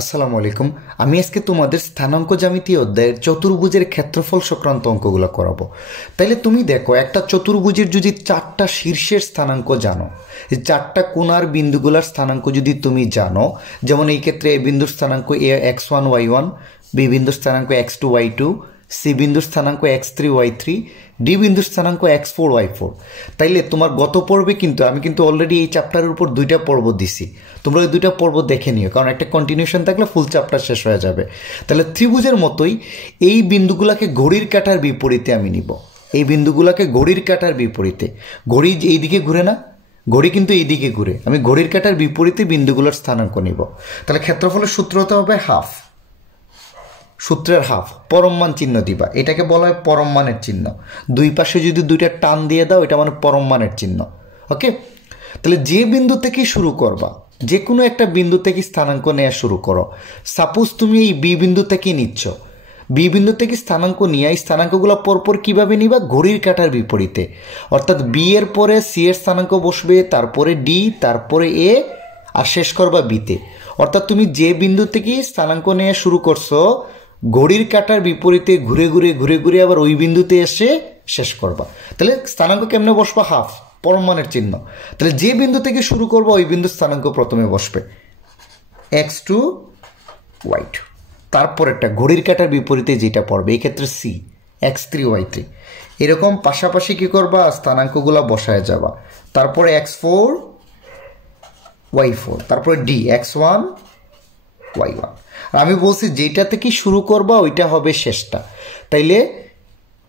আসসালামু আলাইকুম। আমি আজকে তোমাদের স্থানাঙ্ক জ্যামিতি অধ্যায়ের চতুর্ভুজের ক্ষেত্রফল সংক্রান্ত অঙ্কগুলো করাবো। তাইলে তুমি দেখো, একটা চতুর্ভুজের যদি চারটা শীর্ষের স্থানাঙ্ক জানো, এই চারটা কোণার বিন্দুগুলার স্থানাঙ্ক যদি তুমি জানো, যেমন এই ক্ষেত্রে এ বিন্দুর স্থানাঙ্ক x1 y1, বি বিন্দুর স্থানাঙ্ক x2 y2, সি বিন্দুর স্থানাঙ্ক x3 y3, ডি বিন্দুর স্থানাঙ্ক x4 y4। তাইলে তোমার গত পর্বে আমি অলরেডি এই চ্যাপ্টারের উপর 2টা পর্ব দিছি, তোমরা ওই 2টা পর্ব দেখে নিও, কারণ একটা কন্টিনিউশন থাকলে ফুল চ্যাপ্টার শেষ হয়ে যাবে। তাহলে ত্রিভুজের মতোই এই বিন্দুগুলোকে ঘড়ির কাঁটার বিপরীতে আমি নিব। এই বিন্দুগুলোকে ঘড়ির কাঁটার বিপরীতে, ঘড়ি এইদিকে ঘুরে না, ঘড়ি কিন্তু এইদিকে ঘুরে, আমি ঘড়ির কাঁটার বিপরীতে বিন্দুগুলোর স্থানাঙ্ক নিব। তাহলে ক্ষেত্রফলের সূত্র হতে হবে হাফ, সূত্রের হাফ, পরমমান চিহ্ন দিবা, এটাকে বলা হয় পরমমানের চিহ্ন। দুই পাশে যদি দুইটা টান দিয়ে দাও, এটা মানে পরমমানের চিহ্ন। ওকে, তাহলে যে বিন্দু থেকে শুরু করবা, যে কোনো একটা বিন্দু থেকে স্থানাঙ্ক নেওয়া শুরু করো। সাপোজ তুমি এই বি বিন্দু থেকে নিচ্ছ, বি বিন্দু থেকে স্থানাঙ্ক নিয়ে এই স্থানাঙ্কগুলো পরপর কিভাবে নিবা? ঘড়ির কাঁটার বিপরীতে। অর্থাৎ বি এর পরে সি এর স্থানাঙ্ক বসবে, তারপরে ডি, তারপরে এ, আর শেষ করবা বিতে। অর্থাৎ তুমি যে বিন্দু থেকে স্থানাঙ্ক নেওয়া শুরু করছো, ঘড়ির কাঁটার বিপরীতে ঘুরে ঘুরে ঘুরে ঘুরে আবার ওই বিন্দুতে এসে শেষ করবা। তাহলে স্থানাঙ্ক কেমনে বসবা? হাফ, পরমমানের চিহ্ন। তাহলে যে বিন্দু থেকে শুরু করবো ওই বিন্দুর স্থানাঙ্ক প্রথমে বসবে x2 y2, তারপর একটা ঘড়ির কাঁটার বিপরীতে যেটা পড়বে, এই ক্ষেত্রে সি x3 y3। এরকম পাশাপাশি কি করবা? স্থানাঙ্কগুলো বসায় যাবা। তারপরে x4 y4, তারপরে ডি x1 y1। আর আমি বলছি যেটা থেকে শুরু করবা ওইটা হবে শেষটা। তাইলে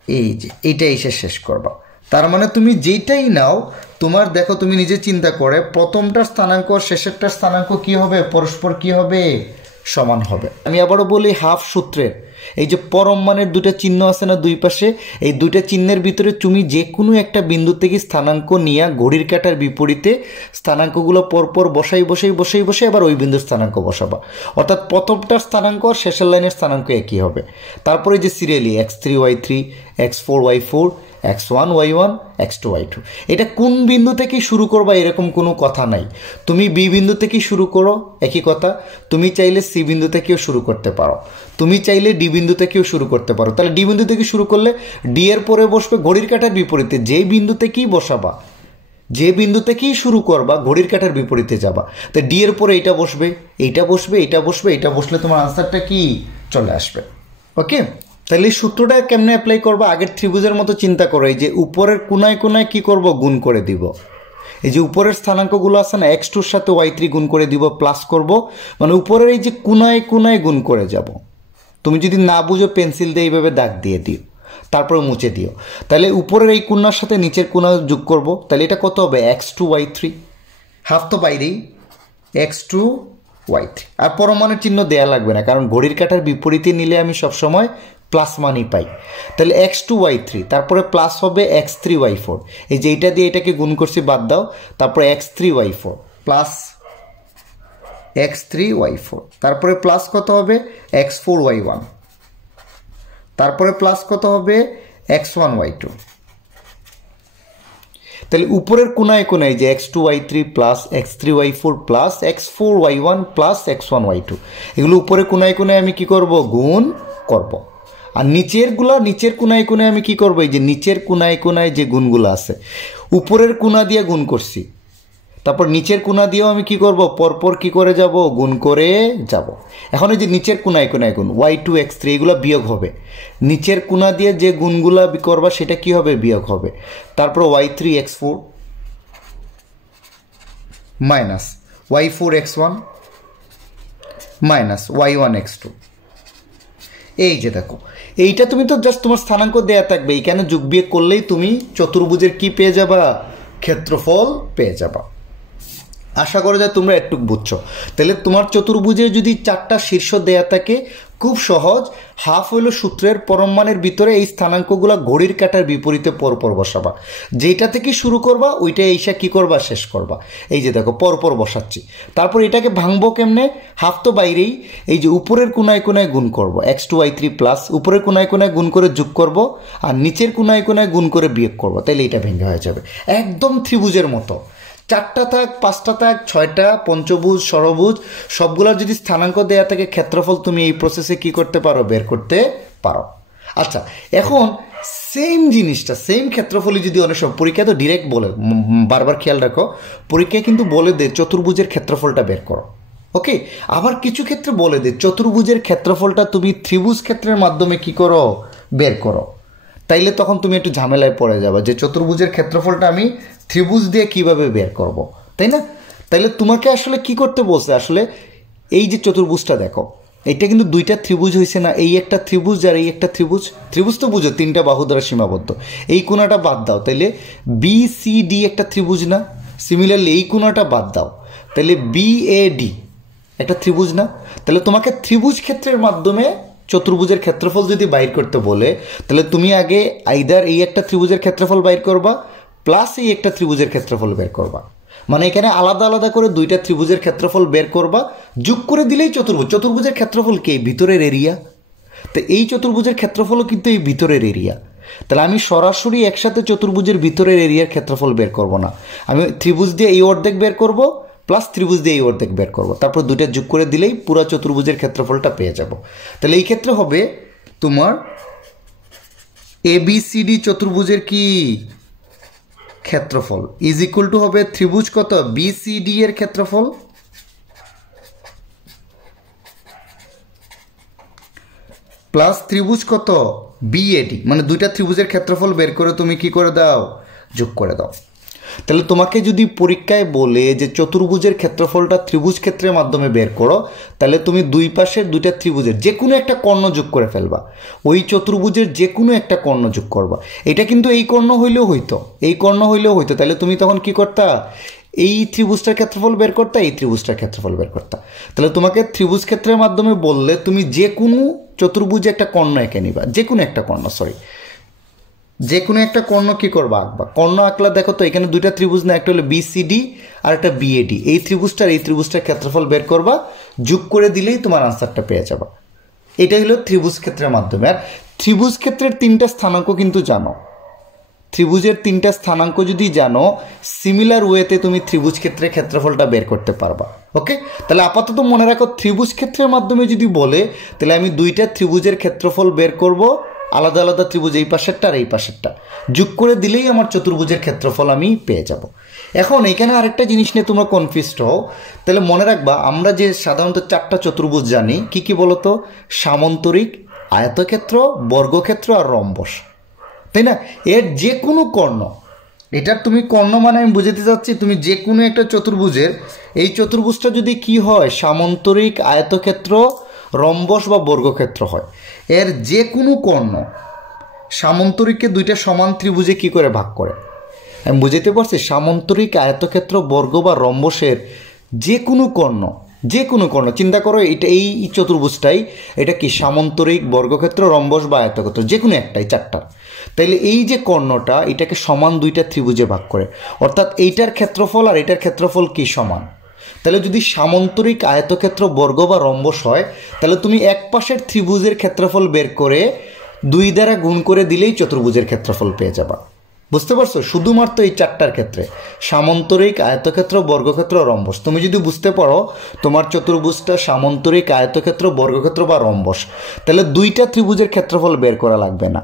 এই যে এইটা এসে শেষ করবা। তার মানে তুমি যেইটাই নাও, তোমার দেখো, তুমি নিজে চিন্তা করে প্রথমটার স্থানাঙ্ক শেষেরটার স্থানাঙ্ক কি হবে? পরস্পর কি হবে? সমান হবে। আমি আবারও বলি, হাফ সূত্রের এই যে পরমমানের দুটো চিহ্ন আছে না দুই পাশে, এই দুইটা চিহ্নের ভিতরে তুমি যে কোনো একটা বিন্দু থেকে স্থানাঙ্ক নিয়ে ঘড়ির কাঁটার বিপরীতে স্থানাঙ্কগুলো পরপর বসাই আবার ওই বিন্দুর স্থানাঙ্ক বসাবা। অর্থাৎ প্রথমটার স্থানাঙ্ক আর শেষের লাইনের স্থানাঙ্ক একই হবে। তারপরে যে serially x3 y3, x4 y4, x1 y1, x2 y2, এটা কোন বিন্দু থেকে শুরু করবা এরকম কোনো কথা নাই। তুমি বি বিন্দু থেকে শুরু করো, একই কথা। তুমি চাইলে সি বিন্দু থেকেও শুরু করতে পারো, তুমি চাইলে ডি বিন্দু থেকেও শুরু করতে পারো। তাহলে ডি বিন্দু থেকে শুরু করলে ডি এর পরে বসবে ঘড়ির কাঁটার বিপরীতে, যে বিন্দু থেকেই বসাবা, যে বিন্দু থেকেই শুরু করবা ঘড়ির কাঁটার বিপরীতে যাবা। তো ডি এর পরে এইটা বসবে, এইটা বসবে, এইটা বসবে, এইটা বসলে তোমার আনসারটা কি চলে আসবে। ওকে, তাহলে এই সূত্রটা কেমনে অ্যাপ্লাই করবা? আগের ত্রিভুজের মতো চিন্তা করো। এই যে উপরের কোনায় কোনায় কি করব? গুণ করে দিব। এই যে উপরের স্থানাঙ্কগুলো আছে না, x2 সাথে y3 গুণ করে দিব, প্লাস করব, মানে উপরের এই যে কোনায় কোনায় গুণ করে যাব। তুমি যদি না বুঝো পেন্সিল দিয়ে এইভাবে দাগ দিয়ে দিও, তারপরে মুছে দিও। তাহলে উপরের এই কোণার সাথে নিচের কোণা যোগ করব। তাহলে এটা কত হবে? x2 y3, হাফ তো বাইরেই, x2 y3। আর পরমাণুর চিহ্ন দেয়া লাগবে না, কারণ ঘড়ির কাঁটার বিপরীতে নিলে আমি সবসময় প্লাস মানই পাই। তাহলে x2 y3, তারপরে প্লাস হবে x3 y4। এই যে এইটা দিয়ে এটাকে গুণ করছি, বাদ দাও। তারপরে x3 y4 plus x3 y4, তারপরে প্লাস কত হবে? x4 y1, তারপরে প্লাস কত হবে? x1 y2। তাহলে উপরের কোনায় কোনায় যে x2 y3 plus x3 y4 plus x4 y1 plus x1 y2, এগুলো উপরের কোনায় কোনায় আমি কি করব? গুণ করব। আর নিচের কোনায় কোনায় আমি কি করব? এই যে নিচের কোনায় কোনায় যে গুণগুলো আছে, উপরের কোনা দিয়ে গুণ করছি, তারপর নিচের কোনা দিয়েও আমি কি করব? পরপর কি করে যাব? গুণ করে যাব। এখন এই যে নিচের কোনায় কোনায় গুণ y2 x3, এগুলো বিয়োগ হবে। নিচের কোনা দিয়ে যে গুণগুলা করবা সেটা কি হবে? বিয়োগ হবে। তারপর y3 x4 minus y4 x1 minus y1 x2। এই যে দেখো, এইটা তুমি তো জাস্ট তোমার স্থানাঙ্ক দেয়া থাকবে, এইখানে যোগ বিয়োগ করলেই তুমি চতুর্ভুজের কি পেয়ে যাবা? ক্ষেত্রফল পেয়ে যাবা। আশা করা যায় তোমরা একটু বুঝছো। তাহলে তোমার চতুর্ভুজে যদি চারটা শীর্ষ দেয়া থাকে, খুব সহজ, হাফ হইল সূত্রের পরমমানের ভিতরে এই স্থানাঙ্কগুলো ঘড়ির কাঁটার বিপরীতে পরপর বসাবা। যেটা থেকে শুরু করবা ওইটা এইসা কি করবা? শেষ করবা। এই যে দেখো পরপর বসাচ্ছি। তারপর এটাকে ভাঙবো কেমনে? হাফ তো বাইরেই, এই যে উপরের কোনায় কোনায় গুণ করবো, x2 y3 প্লাস উপরের কোনায় কোনায় গুণ করে যোগ করব, আর নিচের কোনায় কোনায় গুণ করে বিয়োগ করবো। তাহলে এটা ভেঙে হয়ে যাবে, একদম ত্রিভুজের মতো। 4টা থাক, 5টা থাক, 6টা, পঞ্চভুজ, ষড়ভুজ, সবগুলোর যদি স্থানাঙ্ক দেয়া থাকে ক্ষেত্রফল তুমি এই প্রসেসে কি করতে পারো, বের করতে পারো। আচ্ছা, এখন সেম জিনিসটা, সেম ক্ষেত্রফলই যদি অনেক সময় পরীক্ষা তো ডিরেক্ট বলে, বারবার খেয়াল রাখো, পরীক্ষায় কিন্তু বলে দে চতুর্ভুজের ক্ষেত্রফলটা বের করো। ওকে, আবার কিছু ক্ষেত্রে বলে দে চতুর্ভুজের ক্ষেত্রফলটা তুমি ত্রিভুজ ক্ষেত্রের মাধ্যমে কি করো, বের করো। তাইলে তখন তুমি একটু ঝামেলায় পড়ে যাবে যে চতুর্ভুজের ক্ষেত্রফলটা আমি ত্রিভুজ দিয়ে কিভাবে বের করব, তাই না? তাইলে তোমাকে আসলে কি করতে বলছে, আসলে এই যে চতুর্ভুজটা দেখো, এটা কিন্তু 2টা ত্রিভুজ হয়েছে না, এই একটা ত্রিভুজ আর এই একটা ত্রিভুজ। ত্রিভুজ তো বুঝো 3টা বাহু দ্বারা সীমাবদ্ধ। এই কোণাটা বাদ দাও, তাইলে BCD একটা ত্রিভুজ না? সিমিলারলি এই কোণাটা বাদ দাও, তাহলে BAD একটা ত্রিভুজ না? তাহলে তোমাকে ত্রিভুজ ক্ষেত্রের মাধ্যমে চতুর্ভুজের ক্ষেত্রফল যদি বাইর করতে বলে, তাহলে তুমি আগে আইদার এই একটা ত্রিভুজের ক্ষেত্রফল বাইর করবা প্লাস এই একটা ত্রিভুজের ক্ষেত্রফল বের করবা। মানে এখানে আলাদা আলাদা করে 2টা ত্রিভুজের ক্ষেত্রফল বের করবা, যোগ করে দিলেই চতুর্ভুজ। চতুর্ভুজের ক্ষেত্রফল কি? ভিতরের এরিয়া। তো এই চতুর্ভুজের ক্ষেত্রফলও কিন্তু এই ভিতরের এরিয়া। তাহলে আমি সরাসরি একসাথে চতুর্ভুজের ভিতরের এরিয়ার ক্ষেত্রফল বের করব না, আমি ত্রিভুজ দিয়ে এই অর্ধেক বের করব প্লাস ত্রিভুজ দিয়ে এই অর্ধেক বের করব, তারপর 2টা যোগ করে দিলেই পুরো চতুর্ভুজের ক্ষেত্রফলটা পেয়ে যাব। তাহলে এই ক্ষেত্রে হবে তোমার ABCD চতুর্ভুজের কি ক্ষেত্রফল ইজ ইকুয়াল টু হবে ত্রিভুজ কত, BCD এর ক্ষেত্রফল প্লাস ত্রিভুজ কত, BAD। মানে 2টা ত্রিভুজের ক্ষেত্রফল বের করে তুমি কি করে দাও, যোগ করে দাও। তাহলে তোমাকে যদি পরীক্ষায় বলে যে চতুর্ভুজের ক্ষেত্রফলটা ত্রিভুজ ক্ষেত্রের মাধ্যমে বের করো, তাহলে তুমি দুই পাশের 2টা ত্রিভুজের যে কোনো একটা কর্ণ যোগ করে ফেলবা, ওই চতুর্ভুজের যে কোনো একটা কর্ণ যোগ করবা। এটা কিন্তু এই কর্ণ হইলেও হইতো, এই কর্ণ হইলেও হইতো। তাহলে তুমি তখন কি করতা, এই ত্রিভুজটার ক্ষেত্রফল বের করতা, এই ত্রিভুজটার ক্ষেত্রফল বের করতা। তাহলে তোমাকে ত্রিভুজ ক্ষেত্রের মাধ্যমে বললে তুমি যে কোনো চতুর্ভুজে একটা কর্ণ এঁকে নিবা, যে কোনো একটা কর্ণ, যে কোনো একটা কর্ণ কি করবা, আঁকবা। কর্ণ আঁকলা দেখো তো এখানে 2টা ত্রিভুজ না, একটা হলো BCD আর একটা BAD। এই ত্রিভুজটার ক্ষেত্রফল বের করবা, যোগ করে দিলেই তোমার আনসারটা পেয়ে যাবা। এটা হলো ত্রিভুজ ক্ষেত্রের মাধ্যমে। আর ত্রিভুজ ক্ষেত্রের 3টা স্থানাঙ্ক কিন্তু জানো, ত্রিভুজের 3টা স্থানাঙ্ক যদি জানো, সিমিলার ওয়েতে তুমি ত্রিভুজ ক্ষেত্রের ক্ষেত্রফলটা বের করতে পারবা। ওকে, তাহলে আপাতত মনে রাখো ত্রিভুজ ক্ষেত্রের মাধ্যমে যদি বলে, তাহলে আমি 2টা ত্রিভুজের ক্ষেত্রফল বের করব, আলাদা আলাদা ত্রিভুজ, এই পাশেরটা আর এই পাশেরটা যোগ করে দিলেই আমার চতুর্ভুজের ক্ষেত্রফল আমি পেয়ে যাব। এখন এখানে আরেকটা জিনিস নিয়ে তোমরা কনফিউজড হও, তাহলে মনে রাখবা আমরা যে সাধারণত 4টা চতুর্ভুজ জানি, কি কি বলতো, সামান্তরিক, আয়তক্ষেত্র, বর্গক্ষেত্র আর রম্বস, তাই না? এর যে কোনো কর্ণ, এটার তুমি কর্ণ মানে আমি বুঝাতে চাচ্ছি, তুমি যে কোনো একটা চতুর্ভুজের, এই চতুর্ভুজটা যদি কি হয়, সামান্তরিক, আয়তক্ষেত্র, রম্বস বা বর্গক্ষেত্র হয়, এর যে কোনো কর্ণ সামান্তরিককে 2টা সমান ত্রিভুজে কি করে ভাগ করে, আমি বুঝাতে পারছি। সামান্তরিক, আয়তক্ষেত্র, বর্গ বা রম্বসের যে কোনো কর্ণ, যে কোনো কর্ণ চিন্তা করো, এটা এই চতুর্ভুজটাই, এটা কি সামান্তরিক, বর্গক্ষেত্র, রম্বস বা আয়তক্ষেত্র, যে কোনো একটাই, 4টা। তাইলে এই যে কর্ণটা, এটাকে সমান 2টা ত্রিভুজে ভাগ করে, অর্থাৎ এইটার ক্ষেত্রফল আর এটার ক্ষেত্রফল কি সমান। তাহলে যদি সামান্তরিক, আয়তক্ষেত্র, বর্গ বা রম্বস হয়, তাহলে তুমি এক পাশের ত্রিভুজের ক্ষেত্রফল বের করে 2 দ্বারা গুণ করে দিলেই চতুর্ভুজের ক্ষেত্রফল পেয়ে যাবা। বুঝতে পারছো? শুধুমাত্র এই 4টার ক্ষেত্রে, সামান্তরিক, আয়তক্ষেত্র, বর্গক্ষেত্র, রম্বস। তুমি যদি বুঝতে পারো তোমার চতুর্ভুজটা সামান্তরিক, আয়তক্ষেত্র, বর্গক্ষেত্র বা রম্বস, তাহলে 2টা ত্রিভুজের ক্ষেত্রফল বের করা লাগবে না,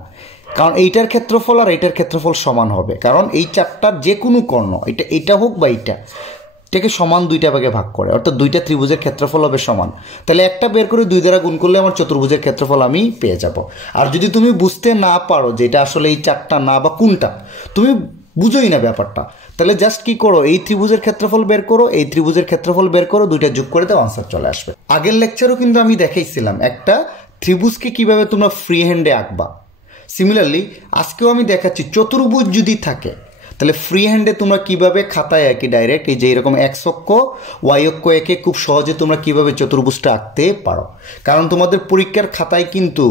কারণ এইটার ক্ষেত্রফল আর এইটার ক্ষেত্রফল সমান হবে। কারণ এই 4টার যে কোনো কর্ণ, এটা হোক বা এটাকে সমান 2টা ভাগে ভাগ করে, অর্থাৎ 2টা ত্রিভুজের ক্ষেত্রফল হবে সমান। তাহলে একটা বের করে 2 দ্বারা গুণ করলে আমার চতুর্ভুজের ক্ষেত্রফল আমি পেয়ে যাব। আর যদি তুমি বুঝতে না পারো যে এটা আসলে এই 4টা না বা কোনটা, তুমি বুঝোই না ব্যাপারটা, তাহলে জাস্ট কি করো, এই ত্রিভুজের ক্ষেত্রফল বের করো, এই ত্রিভুজের ক্ষেত্রফল বের করো, 2টা যোগ করে দাও, আনসার চলে আসবে। আগের লেকচারও কিন্তু আমি দেখাইছিলাম একটা ত্রিভুজকে কিভাবে তোমরা ফ্রি হ্যান্ডে আঁকবা। সিমিলারলি আজকেও আমি দেখাচ্ছি চতুর্ভুজ যদি থাকে, তাহলে ফ্রি হ্যান্ডে তোমরা কিভাবে খাতায় এঁকে ডাইরেক্ট এই যে এরকম এক্স অক্ষ, ওয়াই অক্ষ এঁকে খুব সহজে তোমরা কিভাবে চতুর্ভুজটা আঁকতে পারো। কারণ তোমাদের পরীক্ষার খাতায় কিন্তু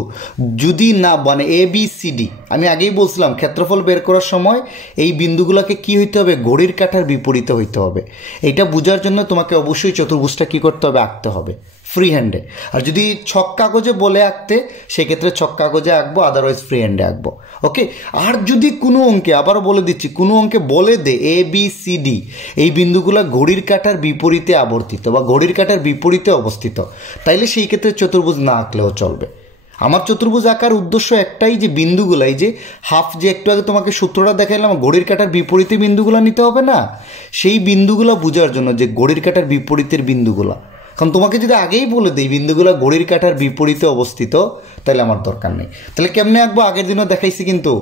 যদি না মানে ABCD, আমি আগেই বলছিলাম ক্ষেত্রফল বের করার সময় এই বিন্দুগুলোকে কি হইতে হবে, ঘড়ির কাঁটার বিপরীতে হইতে হবে। এটা বোঝার জন্য তোমাকে অবশ্যই চতুর্ভুজটা কি করতে হবে, আঁকতে হবে ফ্রি হ্যান্ডে। আর যদি ছক কাগজে বলে আঁকতে সেক্ষেত্রে ছক কাগজে আঁকবো, আদারওয়াইজ ফ্রি হ্যান্ডে আঁকবো। ওকে, আর যদি কোনো অঙ্কে, আবারও বলে দিচ্ছি, কোনো অঙ্কে বলে দে এ বি সি ডি এই বিন্দুগুলো ঘড়ির কাঁটার বিপরীতে আবর্তিত বা ঘড়ির কাঁটার বিপরীতে অবস্থিত, তাইলে সেই ক্ষেত্রে চতুর্ভুজ না আঁকলেও চলবে। আমার চতুর্ভুজ আঁকার উদ্দেশ্য একটাই, যে বিন্দুগুলো, এই যে হাফ, যে একটু আগে তোমাকে সূত্রটা দেখাইলাম, ঘড়ির কাঁটার বিপরীতে বিন্দুগুলো নিতে হবে না, সেই বিন্দুগুলো বোঝার জন্য যে ঘড়ির কাঁটার বিপরীতের বিন্দুগুলো। কারণ তোমাকে যদি আগেই বলে দিই বিন্দুগুলো ঘড়ির কাঁটার বিপরীতে অবস্থিত, তাহলে আমার দরকার নেই। তাহলে কেমনে আঁকবো, আগের দিনও দেখাইছি, কিন্তু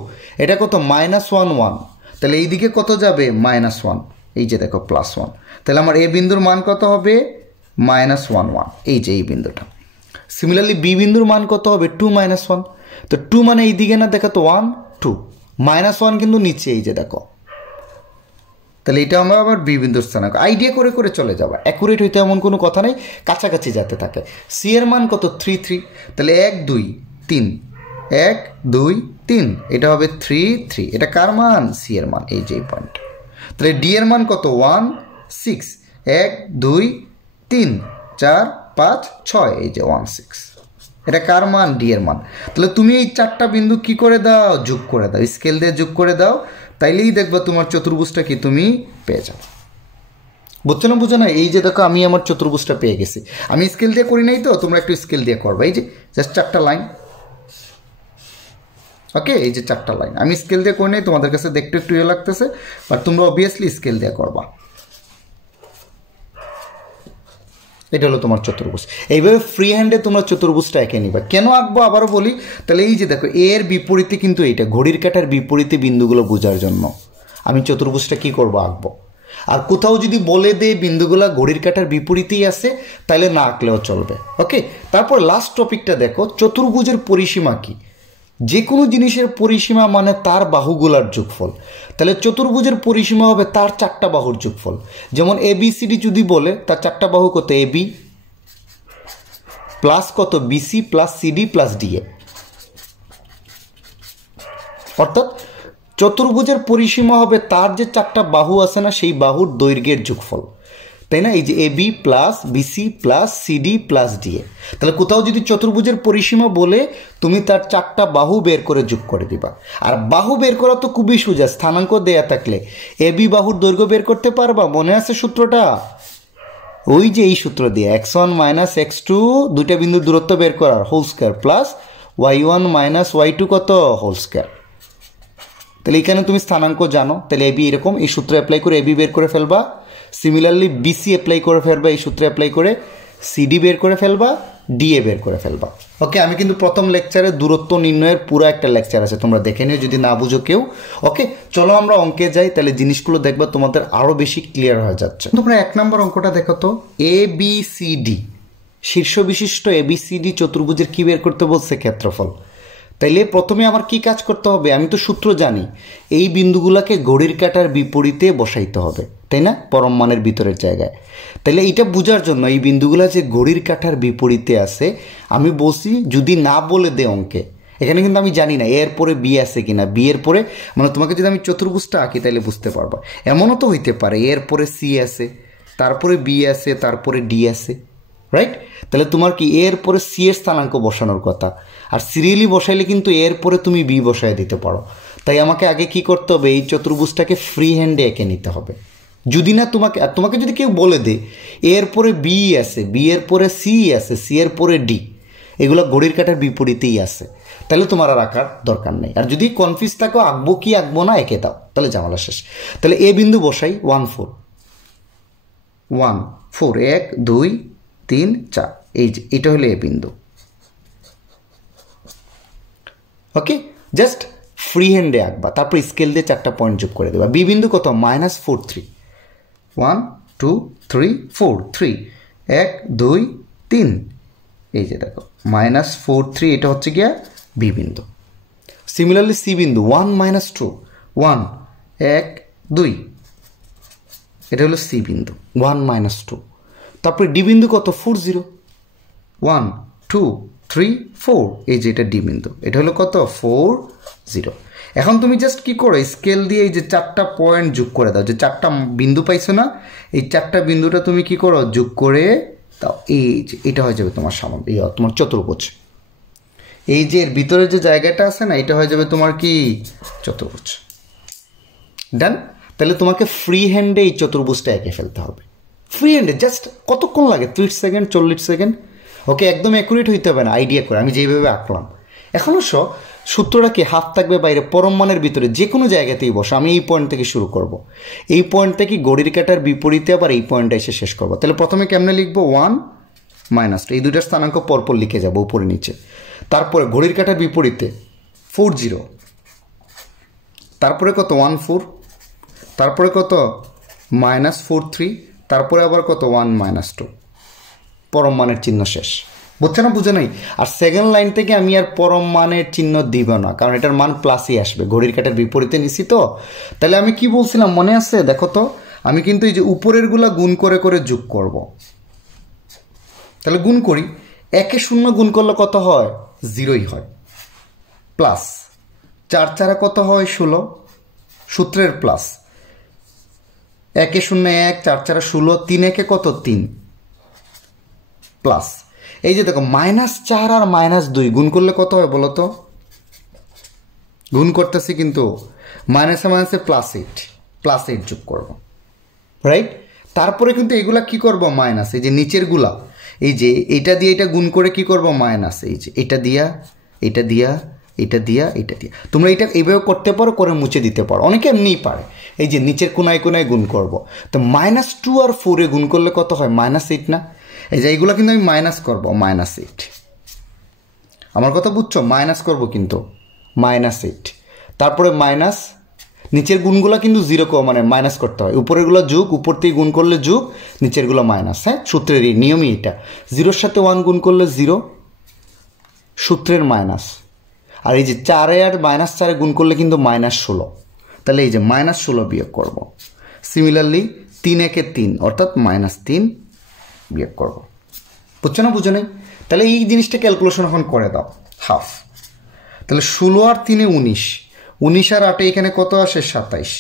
এটা কত -1 1, তাহলে এইদিকে কত যাবে -1, এই যে দেখো +1, তাহলে আমার এ বিন্দুর মান কত হবে -1 1, এই যে এই বিন্দুটা। সিমিলারলি বি বিন্দুর মান কত হবে 2 -1, তো 2 মানে এই দিকে না, দেখো তো 1 2, -1 কিন্তু নিচে, এই যে দেখো। তাহলে এটা আমরা আবার বি বিন্দুর স্থানাঙ্ক আইডিয়া করে করে চলে যাবা, অ্যাকুরেট হইতে এমন কোনো কথা নেই, কাছাকাছি যেতে থাকে। সি এর মান কত 3 3, তাহলে 1 2 3, 1 2 3, এটা হবে 3 3, এটা কার মান, সি এর মান, এই যে এই পয়েন্ট। তাহলে ডি এর মান কত 1 6, 1 2 3 4 5 6, এই যে 1 6, এটা কার মান, ডি এর মান। তাহলে তুমি এই চারটা বিন্দু কি করে দাও, যোগ করে দাও, স্কেল দিয়ে যোগ করে দাও, তাইলেই দেখবা তোমার চতুর্ভুজটা কি তুমি পেয়ে যাও। বুঝছো না, বুঝো না? এই যে দেখো আমি আমার চতুর্ভুজটা পেয়ে গেছি, আমি স্কেল দিয়ে করি নাই, তো তোমরা একটু স্কেল দিয়ে করবা। এই যে জাস্ট 4টা লাইন, ওকে, এই যে 4টা লাইন আমি স্কেল দিয়ে করি নাই, তোমাদের কাছে দেখতে একটু ইয়ে লাগতেছে, বাট তোমরা অবভিয়াসলি স্কেল দিয়ে করবা। এটা হলো তোমার চতুর্ভুজ। এইভাবে ফ্রি হ্যান্ডে তোমরা চতুর্ভুজটা এঁকে নিবা। কেন আঁকবো আবারও বলি, তাহলে এই যে দেখো এর বিপরীতে কিন্তু এইটা, ঘড়ির কাঁটার বিপরীতে বিন্দুগুলো বোঝার জন্য আমি চতুর্ভুজটা কি করব, আঁকবো। আর কোথাও যদি বলে দে বিন্দুগুলো ঘড়ির কাঁটার বিপরীতেই আছে, তাহলে না আঁকলেও চলবে। ওকে, তারপর লাস্ট টপিকটা দেখো, চতুর্ভুজের পরিসীমা কি। যে কোনো জিনিসের পরিসীমা মানে তার বাহুগুলার যোগফল। তাহলে চতুর্ভুজের পরিসীমা হবে তার 4টা বাহুর যোগফল। যেমন এ বি সি ডি যদি বলে, তার 4টা বাহু কত, এ বি প্লাস কত, BC plus CD plus DA. অর্থাৎ চতুর্ভুজের পরিসীমা হবে তার যে 4টা বাহু আছে না, সেই বাহুর দৈর্ঘ্যের যোগফল, তাই না? এই যে A B plus BC plus CD plus DA. তাহলে কোথাও যদি চতুর্ভুজের পরিসীমা বলে, তুমি তার 4টা বাহু বের করে যোগ করে দিবা। আর বাহু বের করা তো খুবই সোজা, স্থানাঙ্ক দেয়া থাকলে এ বি বাহুর দৈর্ঘ্য বের করতে পারবা। মনে আছে সূত্রটা? ওই যে এই সূত্র দিয়ে x1 মাইনাস x2, দুইটা বিন্দুর দূরত্ব বের করার, whole square, plus y1 minus y2 কত, হোল স্কয়ার। তাহলে এখানে তুমি স্থানাঙ্ক জানো, তাহলে এবি এরকম, এই সূত্র অ্যাপ্লাই করে এবি বের করে ফেলবা। সিমিলারলি বিসি অ্যাপ্লাই করে ফেলবা, এই সূত্রে অ্যাপ্লাই করে সিডি বের করে ফেলবা, ডিএ বের করে ফেলবা। ওকে, আমি কিন্তু প্রথম লেকচারে দূরত্ব নির্ণয়ের পুরো একটা লেকচার আছে, তোমরা দেখে নিও যদি না বুঝো কেউ। ওকে, চলো আমরা অঙ্কে যাই, তাহলে জিনিসগুলো দেখবা তোমাদের আরও বেশি ক্লিয়ার হয়ে যাচ্ছে। তোমরা 1 নম্বর অঙ্কটা দেখো তো, এ বি সি ডি, শীর্ষ বিশিষ্ট এ বি সি ডি চতুর্ভুজের কি বের করতে বলছে, ক্ষেত্রফল। তাইলে প্রথমে আমার কি কাজ করতে হবে, আমি তো সূত্র জানি, এই বিন্দুগুলোকে ঘড়ির কাঁটার বিপরীতে বসাইতে হবে, তাই না, পরম মানের ভিতরের জায়গায়। তাইলে এটা বোঝার জন্য এই বিন্দুগুলো যে ঘড়ির কাঁটার বিপরীতে আছে, আমি বলছি যদি না বলে দে অঙ্কে, এখানে কিন্তু আমি জানি না এর পরে বি আছে কিনা, বি এর পরে, মানে তোমাকে যদি আমি চতুর্ভুজটা আঁকি তাহলে বুঝতে পারবা। এমনও তো হইতে পারে এর পরে সি আছে, তারপরে বি আছে, তারপরে ডি আছে, রাইট? তাহলে তোমার কি এর পরে সি এর স্থানাঙ্ক বসানোর কথা, আর সিরিয়ালি বসাইলে কিন্তু এর পরে তুমি বি বসায় দিতে পারো। তাই আমাকে আগে কি করতে হবে, এই চতুর্ভুজটাকে ফ্রি হ্যান্ডে এঁকে নিতে হবে। যদি না তোমাকে যদি কেউ বলে দে এর পরে বি আছে, বি এর পরে সি আছে, সি এর পরে ডি, এগুলো ঘড়ির কাঁটার বিপরীতেই আছে, তাহলে তোমার আর আঁকার দরকার নেই। আর যদি কনফিউজ থাকো আঁকবো কি আঁকবো না, এঁকে দাও, তাহলে ঝামেলা শেষ। তাহলে এ বিন্দু বসাই 1 4 1 4, 1 2 3 4, এই যে এটা হলো এ বিন্দু। ওকে, জাস্ট ফ্রি হ্যান্ডে আঁকবা, তারপর স্কেল দিয়ে 4টা পয়েন্ট যোগ করে দেবা। বি বিন্দু কত, -4 3, 1 2 3 4 3, 1 2 3, এই যে দেখো -4 3, এটা হচ্ছে গিয়া বি বিন্দু। সিমিলারলি সি বিন্দু 1 -2 1 1 2, এটা হলো সি বিন্দু 1 -2। তারপরে ডি বিন্দু কত, 4 0 1 2 3 4, এই যে এটা ডি বিন্দু, এটা হলো কত, 4 0। এখন তুমি জাস্ট কি করো, স্কেল দিয়ে এই যে 4টা পয়েন্ট যোগ করে দাও, যে 4টা বিন্দু পাইছো না, এই 4টা বিন্দুটা তুমি কি করো, যোগ করে তাও এই যে এটা হয়ে যাবে তোমার তোমার চতুর্ভুজ। এই যে এর ভিতরে যে জায়গাটা আছে না, এটা হয়ে যাবে তোমার কি চতুর্ভুজ। ডান। তাহলে তোমাকে ফ্রি হ্যান্ডে এই চতুর্ভুজটা এঁকে ফেলতে হবে। ফ্রি হ্যান্ডে জাস্ট কতক্ষণ লাগে? 30 সেকেন্ড, 40 সেকেন্ড। ওকে, একদম অ্যাকুরেট হইতে হবে না, আইডিয়া করে আমি যেভাবে আঁকলাম। এখন অবশ্য সূত্রটা কি হাফ থাকবে বাইরে, পরম মানের ভিতরে যে কোনো জায়গাতেই বসো। আমি এই পয়েন্ট থেকে শুরু করব, এই পয়েন্ট থেকে ঘড়ির কাঁটার বিপরীতে আবার এই পয়েন্টটা এসে শেষ করবো। তাহলে প্রথমে কেমনে লিখবো? 1 -2, এই দুইটার স্থানাঙ্ক পরপর লিখে যাবো উপরে নিচে। তারপরে ঘড়ির কাঁটার বিপরীতে 40, তারপরে কত 14, তারপরে কত -43, তারপরে আবার কত 1 -2, পরম মানের চিহ্ন শেষ। বুঝছে না? বুঝে নাই? আর সেকেন্ড লাইন থেকে আমি আর পরম মানের চিহ্ন দিব না, কারণ এটার মান প্লাসই আসবে, ঘড়ির কাঁটার বিপরীতে নিছি তো। তাহলে আমি কি বলছিলাম মনে আছে? দেখো তো, আমি কিন্তু এই যে উপরেরগুলা গুণ করে করে যোগ করব। তাহলে গুণ করি, 1 এ 0 গুণ করলে কত হয়? 0ই হয়। প্লাস 4 4 কত হয়? 16, সূত্রের প্লাস। 1 এ 0 1, 4 4 16, 3 1 কত? 3, প্লাস এই যে দেখো -4 আর -2 গুণ করলে কত হয় বলো তো? গুণ করতেছি কিন্তু মাইনাসে মাইনাসে +8 যোগ করব, রাইট? তারপরে কিন্তু এগুলা কি করব? মাইনাস, এই যে নিচের গুলা, এই যে এটা দিয়ে এটা গুণ করে কি করব? মাইনাস, এই যে এটা দিয়া এটা দিয়া এটা দিয়া এটা দিয়া। তোমরা এটা এইভাবে করতে পারো, করে মুছে দিতে পারো, অনেকে এমনিই পারে। এই যে নিচের কোনায় কোনায় গুণ করব। তো -2 আর 4 এ গুণ করলে কত হয়? -8 না? এই যে এইগুলো কিন্তু আমি মাইনাস করব, -8। আমার কথা বুঝছো? মাইনাস করব কিন্তু -8, তারপরে মাইনাস, নিচের গুণগুলো কিন্তু 0 মানে মাইনাস করতে হয়, উপরেরগুলো যোগ, উপর থেকে গুণ করলে যোগ, নিচেরগুলো মাইনাস। হ্যাঁ, সূত্রের এই নিয়মই এটা। 0-র সাথে 1 গুণ করলে 0, সূত্রের মাইনাস। আর এই যে 4 আর -4 গুণ করলে কিন্তু -16, তাহলে এই যে -16 বিয়োগ করব। সিমিলারলি 3 1 3 অর্থাৎ -3 বিয়োগ করব। বুঝছো না? বুঝো নাই? তাহলে এই জিনিসটা ক্যালকুলেশন এখন করে দাও। হাফ, তাহলে 16 আর 3 19, 19 আর 8 এখানে কত আসে? 27।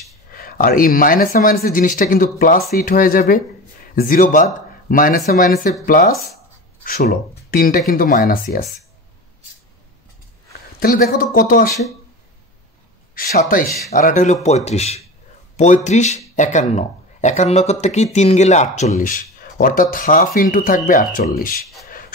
আর এই মাইনাসে মাইনাসে জিনিসটা কিন্তু +8 হয়ে যাবে, 0 বাদ, মাইনাসে মাইনাসে +16, 3টা কিন্তু মাইনাসই আছে। তাহলে দেখো তো কত আসে? 27 আর 8 হলো 35, 35 51, 51 করতে কি 3 গেলে 48, অর্থাৎ হাফ ইন্টু থাকবে 48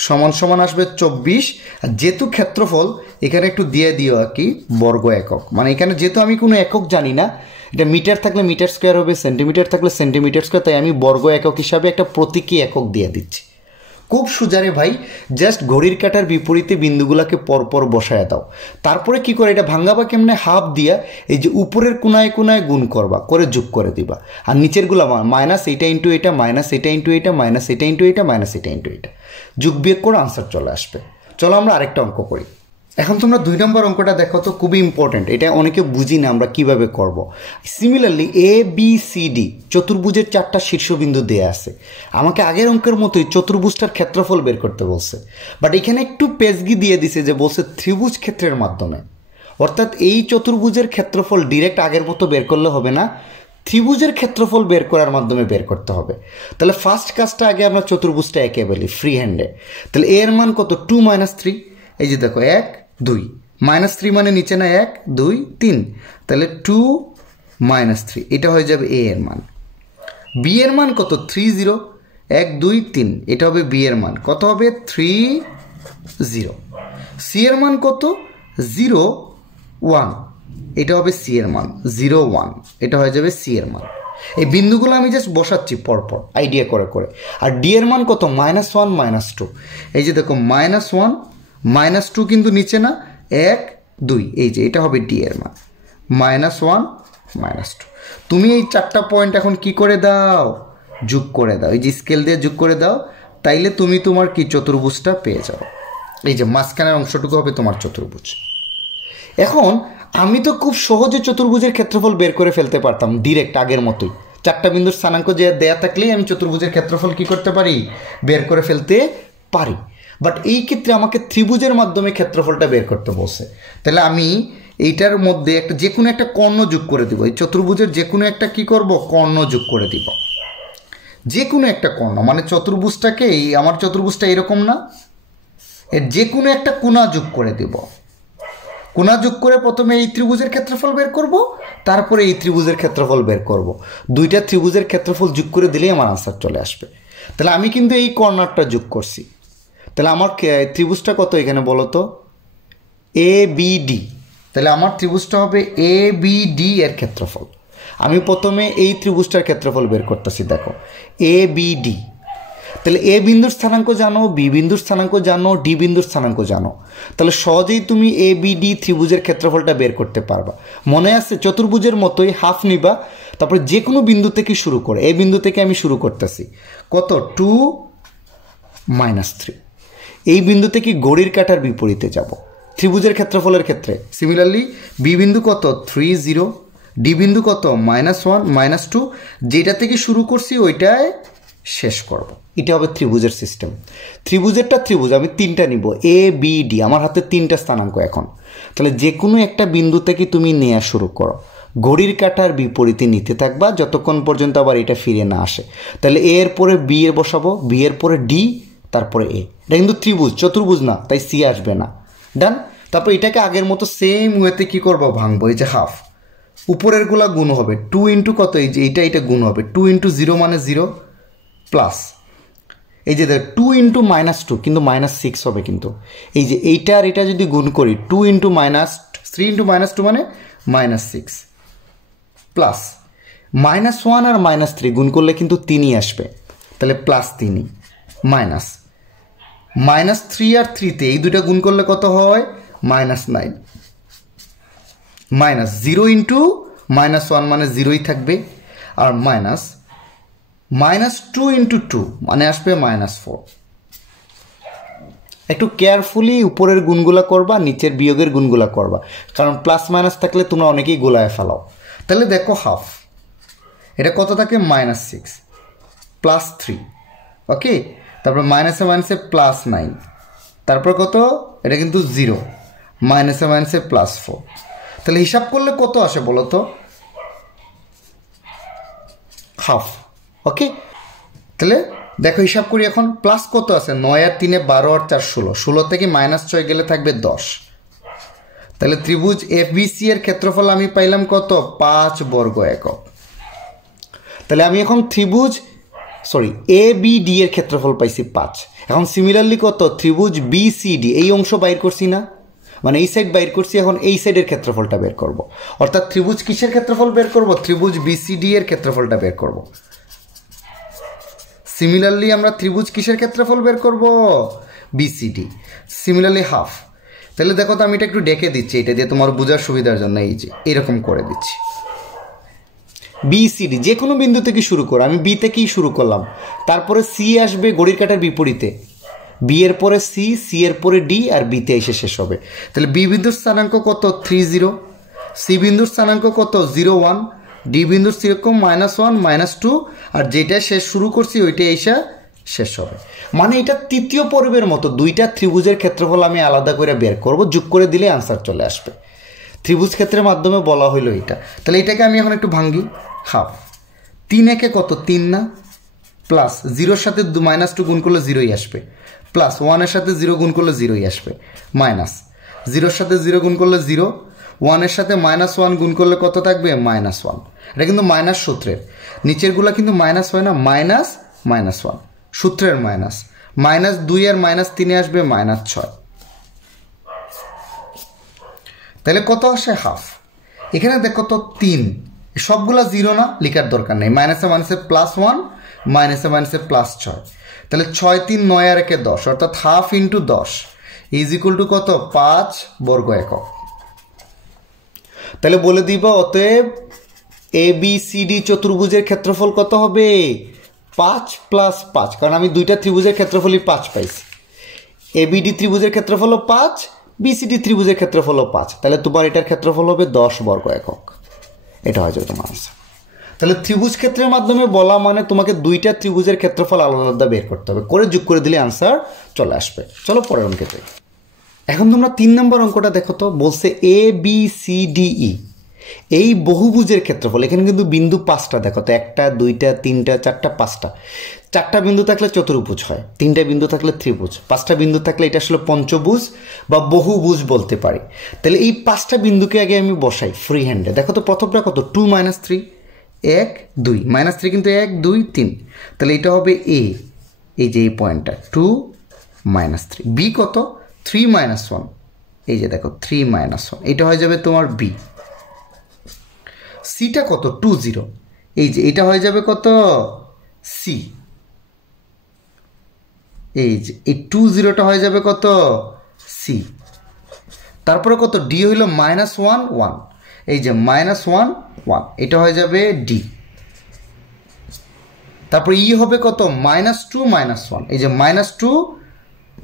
সমান সমান আসবে 24। আর যেহেতু ক্ষেত্রফল এখানে একটু দিয়ে দিও আর কি বর্গ একক, মানে এখানে যেহেতু আমি কোনো একক জানি না, এটা মিটার থাকলে মিটার স্কোয়ার হবে, সেন্টিমিটার থাকলে সেন্টিমিটার স্কোয়ার, তাই আমি বর্গ একক হিসাবে একটা প্রতীকী একক দিয়ে দিচ্ছি। খুব সুজারে ভাই, জাস্ট ঘড়ির কাঁটার বিপরীতে বিন্দুগুলোকে পরপর বসায় দাও। তারপরে কি করে এটা ভাঙাবা কেমনে? হাফ দিয়া এই যে উপরের কোনায় কোনায় গুণ করবা, করে যোগ করে দিবা। আর নিচেরগুলো মাইনাস এটা ইন্টু এটা, মাইনাস এটা ইন্টু এটা, মাইনাস এটা ইন্টু এটা, মাইনাস এটা ইন্টু এটা, যোগ বিয়োগ করে আনসার চলে আসবে। চলো আমরা আরেকটা অঙ্ক করি। এখন তোমরা 2 নম্বর অঙ্কটা দেখো তো, খুবই ইম্পর্টেন্ট, এটা অনেকে বুঝি না আমরা কিভাবে করব। সিমিলারলি ABCD চতুর্ভুজের 4টা শীর্ষবিন্দু দেয়া আছে। আমাকে আগের অঙ্কের মতোই চতুর্ভুজটার ক্ষেত্রফল বের করতে বলছে, বাট এখানে একটু পেজগি দিয়ে দিছে যে বলছে ত্রিভুজ ক্ষেত্রের মাধ্যমে, অর্থাৎ এই চতুর্ভুজের ক্ষেত্রফল ডিরেক্ট আগের মতো বের করলে হবে না, ত্রিভুজের ক্ষেত্রফল বের করার মাধ্যমে বের করতে হবে। তাহলে ফার্স্ট কাজটা আগে আমরা চতুর্ভুজটা এঁকে বলি ফ্রি হ্যান্ডে। তাহলে এর মান কত? 2 - 3, এই যে দেখো 1 2, -3 মানে নিচে না 1 2 3, তাহলে 2 - 3, এটা হয়ে যাবে এ এর মান। বি এর মান কত? 3 0, 1 2 3, এটা হবে বি এর মান, কত হবে? 3 0। সি এর মান কত? 0 1, এটা হবে সি এর মান, 0 1, এটা হয়ে যাবে সি এর মান। এই বিন্দুগুলো আমি জাস্ট বসাচ্ছি পরপর আইডিয়া করে করে। আর ডি এর মান কত? -1 -2, এই যে দেখো -1 -2 কিন্তু নিচে না, 1 2, এই যে এটা হবে ডি এর মান, -1 -2। তুমি এই 4টা পয়েন্ট এখন কি করে দাও? যোগ করে দাও, এই যে স্কেল দিয়ে যোগ করে দাও, তাইলে তুমি তোমার কি চতুর্ভুজটা পেয়ে যাও। এই যে মাঝখানের অংশটুকু হবে তোমার চতুর্ভুজ। এখন আমি তো খুব সহজে চতুর্ভুজের ক্ষেত্রফল বের করে ফেলতে পারতাম ডিরেক্ট আগের মতোই, 4টা বিন্দুর স্থানাঙ্ক যে দেয়া থাকলেই আমি চতুর্ভুজের ক্ষেত্রফল কি করতে পারি? বের করে ফেলতে পারি। বাট এই ক্ষেত্রে আমাকে ত্রিভুজের মাধ্যমে ক্ষেত্রফলটা বের করতে বলছে। তাহলে আমি এইটার মধ্যে একটা যে কোনো একটা কর্ণ যোগ করে দিব, এই চতুর্ভুজের যে কোনো একটা কি করব? কর্ণ যোগ করে দিব। যে কোনো একটা কর্ণ, মানে চতুর্ভুজটাকে, এই আমার চতুর্ভুজটা এরকম না, এর যে কোনো একটা কোণা যোগ করে দেব। কোণা যোগ করে প্রথমে এই ত্রিভুজের ক্ষেত্রফল বের করব, তারপরে এই ত্রিভুজের ক্ষেত্রফল বের করব। দুইটা ত্রিভুজের ক্ষেত্রফল যোগ করে দিলেই আমার আনসার চলে আসবে। তাহলে আমি কিন্তু এই কর্নারটা যোগ করছি। তাহলে আমার ত্রিভুজটা কত এখানে বলো তো? A B D. তাহলে আমার ত্রিভুজটা হবে এ বি ডি এর ক্ষেত্রফল। আমি প্রথমে এই ত্রিভুজটার ক্ষেত্রফল বের করতেছি, দেখো এ বি ডি। তাহলে এ বিন্দুর স্থানাঙ্ক জানো, বি বিন্দুর স্থানাঙ্ক জানো, ডি বিন্দুর স্থানাঙ্ক জানো, তাহলে সহজেই তুমি এ বি ডি ত্রিভুজের ক্ষেত্রফলটা বের করতে পারবা। মনে আছে চতুর্ভুজের মতোই হাফ নিবা, তারপরে যে কোনো বিন্দু থেকে শুরু করে, এই বিন্দু থেকে আমি শুরু করতেছি, কত 2 - 3। এই বিন্দু থেকে ঘড়ির কাঁটার বিপরীতে যাব ত্রিভুজের ক্ষেত্রফলের ক্ষেত্রে। সিমিলারলি বি বিন্দু কত 3 0, ডি বিন্দু কত -1 -2, যেটা থেকে শুরু করছি ওইটায় শেষ করব। এটা হবে ত্রিভুজের সিস্টেম। ত্রিভুজেরটা ত্রিভুজ আমি তিনটা নিব, এ বি ডি, আমার হাতে তিনটা স্থানাঙ্ক এখন। তাহলে যে কোনো একটা বিন্দু থেকে তুমি নেওয়া শুরু করো, ঘড়ির কাঁটার বিপরীতে নিতে থাকবা যতক্ষণ পর্যন্ত আবার এটা ফিরে না আসে। তাহলে এ এর পরে বি এর বসাবো, বি এর পরে ডি, তারপরে এ। এটা কিন্তু ত্রিভুজ, চতুর্ভুজ না, তাই সি আসবে না। ডান। তারপর এটাকে আগের মতো সেম ওয়েতে কী করবো, ভাঙবো। এই যে হাফ, উপরের গুলা গুণ হবে 2 ইন্টু কত, এই যে এটা গুণ হবে 2 ইন্টু 0 মানে 0 প্লাস এই যে 2 ইন্টু -2 কিন্তু -6 হবে। কিন্তু এই যে এইটা আর এটা যদি গুণ করি 2 ইন্টু -3 ইন্টু -2 মানে -6 প্লাস -1 আর -3 গুণ করলে কিন্তু 3ই আসবে, তাহলে +3 মাইনাস -3 আর 3তে এই দুটা গুণ করলে কত হয় -9 মাইনাস 0 ইন্টু -1 মানে 0ই থাকবে, আর -2 ইন্টু 2 মানে আসবে -4। একটু কেয়ারফুলি উপরের গুণগুলা করবা, নিচের বিয়োগের গুণগুলা করবা, কারণ প্লাস মাইনাস থাকলে তোমরা অনেকেই গোলায় ফেলাও। তাহলে দেখো হাফ, এটা কত থাকে -6 +3, ওকে। তারপর মাইনাসে মাইনাসে +9, তারপর কত, এটা কিন্তু 0, মাইনাসে মাইনাসে +4। তাহলে হিসাব করলে কত আসে বলো তো, হাফ, ওকে। তাহলে দেখো হিসাব করি এখন, প্লাস কত আছে 9 আর 3 12 আর 4 16, 16 থেকে -6 গেলে থাকবে 10। তাহলে ত্রিভুজ এফবিসি এর ক্ষেত্রফল আমি পাইলাম কত 5 বর্গ একক। তাহলে আমি এখন ত্রিভুজ এ বি ডি এর ক্ষেত্রফল পাইছি 5। এখন সিমিলারলি কত ত্রিভুজ বি সি ডি, এই অংশ বাইর করছি না, মানে এই সাইড বাইর করছি, এখন এই সাইডের ক্ষেত্রফলটা বের করব। অর্থাৎ ত্রিভুজ কিসের ক্ষেত্রফল বের করব, ত্রিভুজ বিসিডি এর ক্ষেত্রফলটা বের করব। সিমিলারলি আমরা ত্রিভুজ কিসের ক্ষেত্রফল বের করব, বিসিডি। Similarly half. তাহলে দেখো তো আমি এটা একটু ডেকে দিচ্ছি, এটা দিয়ে তোমার বোঝার সুবিধার জন্য এই যে এরকম করে দিচ্ছি। বিসিডি যে কোনো বিন্দু থেকে শুরু করো, আমি বি থেকেই শুরু করলাম, তারপরে সি আসবে ঘড়ির কাঁটার বিপরীতে, বি এর পরে সি, সি এর পরে ডি, আর বিতে এসে শেষ হবে। তাহলে বি বিন্দুর স্থানাঙ্ক কত 3 0, সি বিন্দুর স্থানাঙ্ক কত 0 1, ডি বিন্দুর সেরকম -1 -2, আর যেটা শেষ শুরু করছি ওইটা এসে শেষ হবে। মানে এটা তৃতীয় পর্বের মতো দুইটা ত্রিভুজের ক্ষেত্রফল আমি আলাদা করে বের করব, যোগ করে দিলে আনসার চলে আসবে। ত্রিভুজ ক্ষেত্রের মাধ্যমে বলা হইলো এটা। তাহলে এটাকে আমি এখন একটু ভাঙ্গি, হাফ 3 একে কত 3 না, প্লাস 0-র সাথে -2 গুণ করলে 0ই আসবে, প্লাস 1-এর সাথে 0 গুণ করলে 0ই আসবে, মাইনাস 0-র সাথে 0 গুণ করলে 0, 1-এর সাথে -1 গুণ করলে কত থাকবে -1। এটা কিন্তু মাইনাস সূত্রের, নিচেরগুলা কিন্তু মাইনাস হয় না, -1 সূত্রের মাইনাস, -2 আর -3 আসবে -6। তাহলে কত আসে হাফ। এখানে দেখো তো 3, সবগুলা 0 না, লেখার দরকার নেই, মাইনাসে মাইনাসে +1, মাইনাসে মাইনাসে +6। তাহলে 6 3 9 আর 1 10, অর্থাৎ half into 10 is equal to কত 5 বর্গ একক। তাহলে বলে দিব অতএব এ বি সি ডি চতুর্ভুজের ক্ষেত্রফল কত হবে 5 + 5, কারণ আমি দুইটা ত্রিভুজের ক্ষেত্রফলই 5 পাইছি। এ বি ডি ত্রিভুজের ক্ষেত্রফল 5, বিসিডি ত্রিভুজের ক্ষেত্রফল 5, তাহলে তোমার এটার ক্ষেত্রফল হবে 10 বর্গ একক। এটা হয়ে যাবে তোমার আনসার। তাহলে ত্রিভুজ ক্ষেত্রের মাধ্যমে বলা মানে তোমাকে দুইটা ত্রিভুজের ক্ষেত্রফল আলাদা আলাদা বের করতে হবে, করে যোগ করে দিলে আনসার চলে আসবে। চলো পরের অঙ্কে যাই। এখন তোমরা 3 নম্বর অঙ্কটা দেখো তো, বলছে A B C D E এই বহুভুজের ক্ষেত্রফল, এখানে কিন্তু বিন্দু 5টা, দেখো তো 1টা 2টা 3টা 4টা 5টা, 4টা বিন্দু থাকলে চতুর্ভুজ হয়, 3টা বিন্দু থাকলে ত্রিভুজ, 5টা বিন্দু থাকলে এটা আসলে পঞ্চভুজ বা বহুভুজ বলতে পারি। তাহলে এই 5টা বিন্দুকে আগে আমি বসাই ফ্রি হ্যান্ডে। দেখো তো প্রথমটা কত, 2 - 3, 1 2 -3 কিন্তু 1 2 3, তাহলে এটা হবে এ, এই যে এই পয়েন্টটা 2 - 3। বি কত, 3 - 1, এই যে দেখো 3 - 1, এটা হয়ে যাবে তোমার বি। সিটা কত, 2 0, এই যে এটা হয়ে যাবে কত, সি। এই যে এই 2 0টা হয়ে যাবে কত, সি। তারপরে কত, ডি হইল -1 1, এই যে -1 1, এটা হয়ে যাবে ডি। তারপরে ই হবে কত, -2 -1, এই যে -2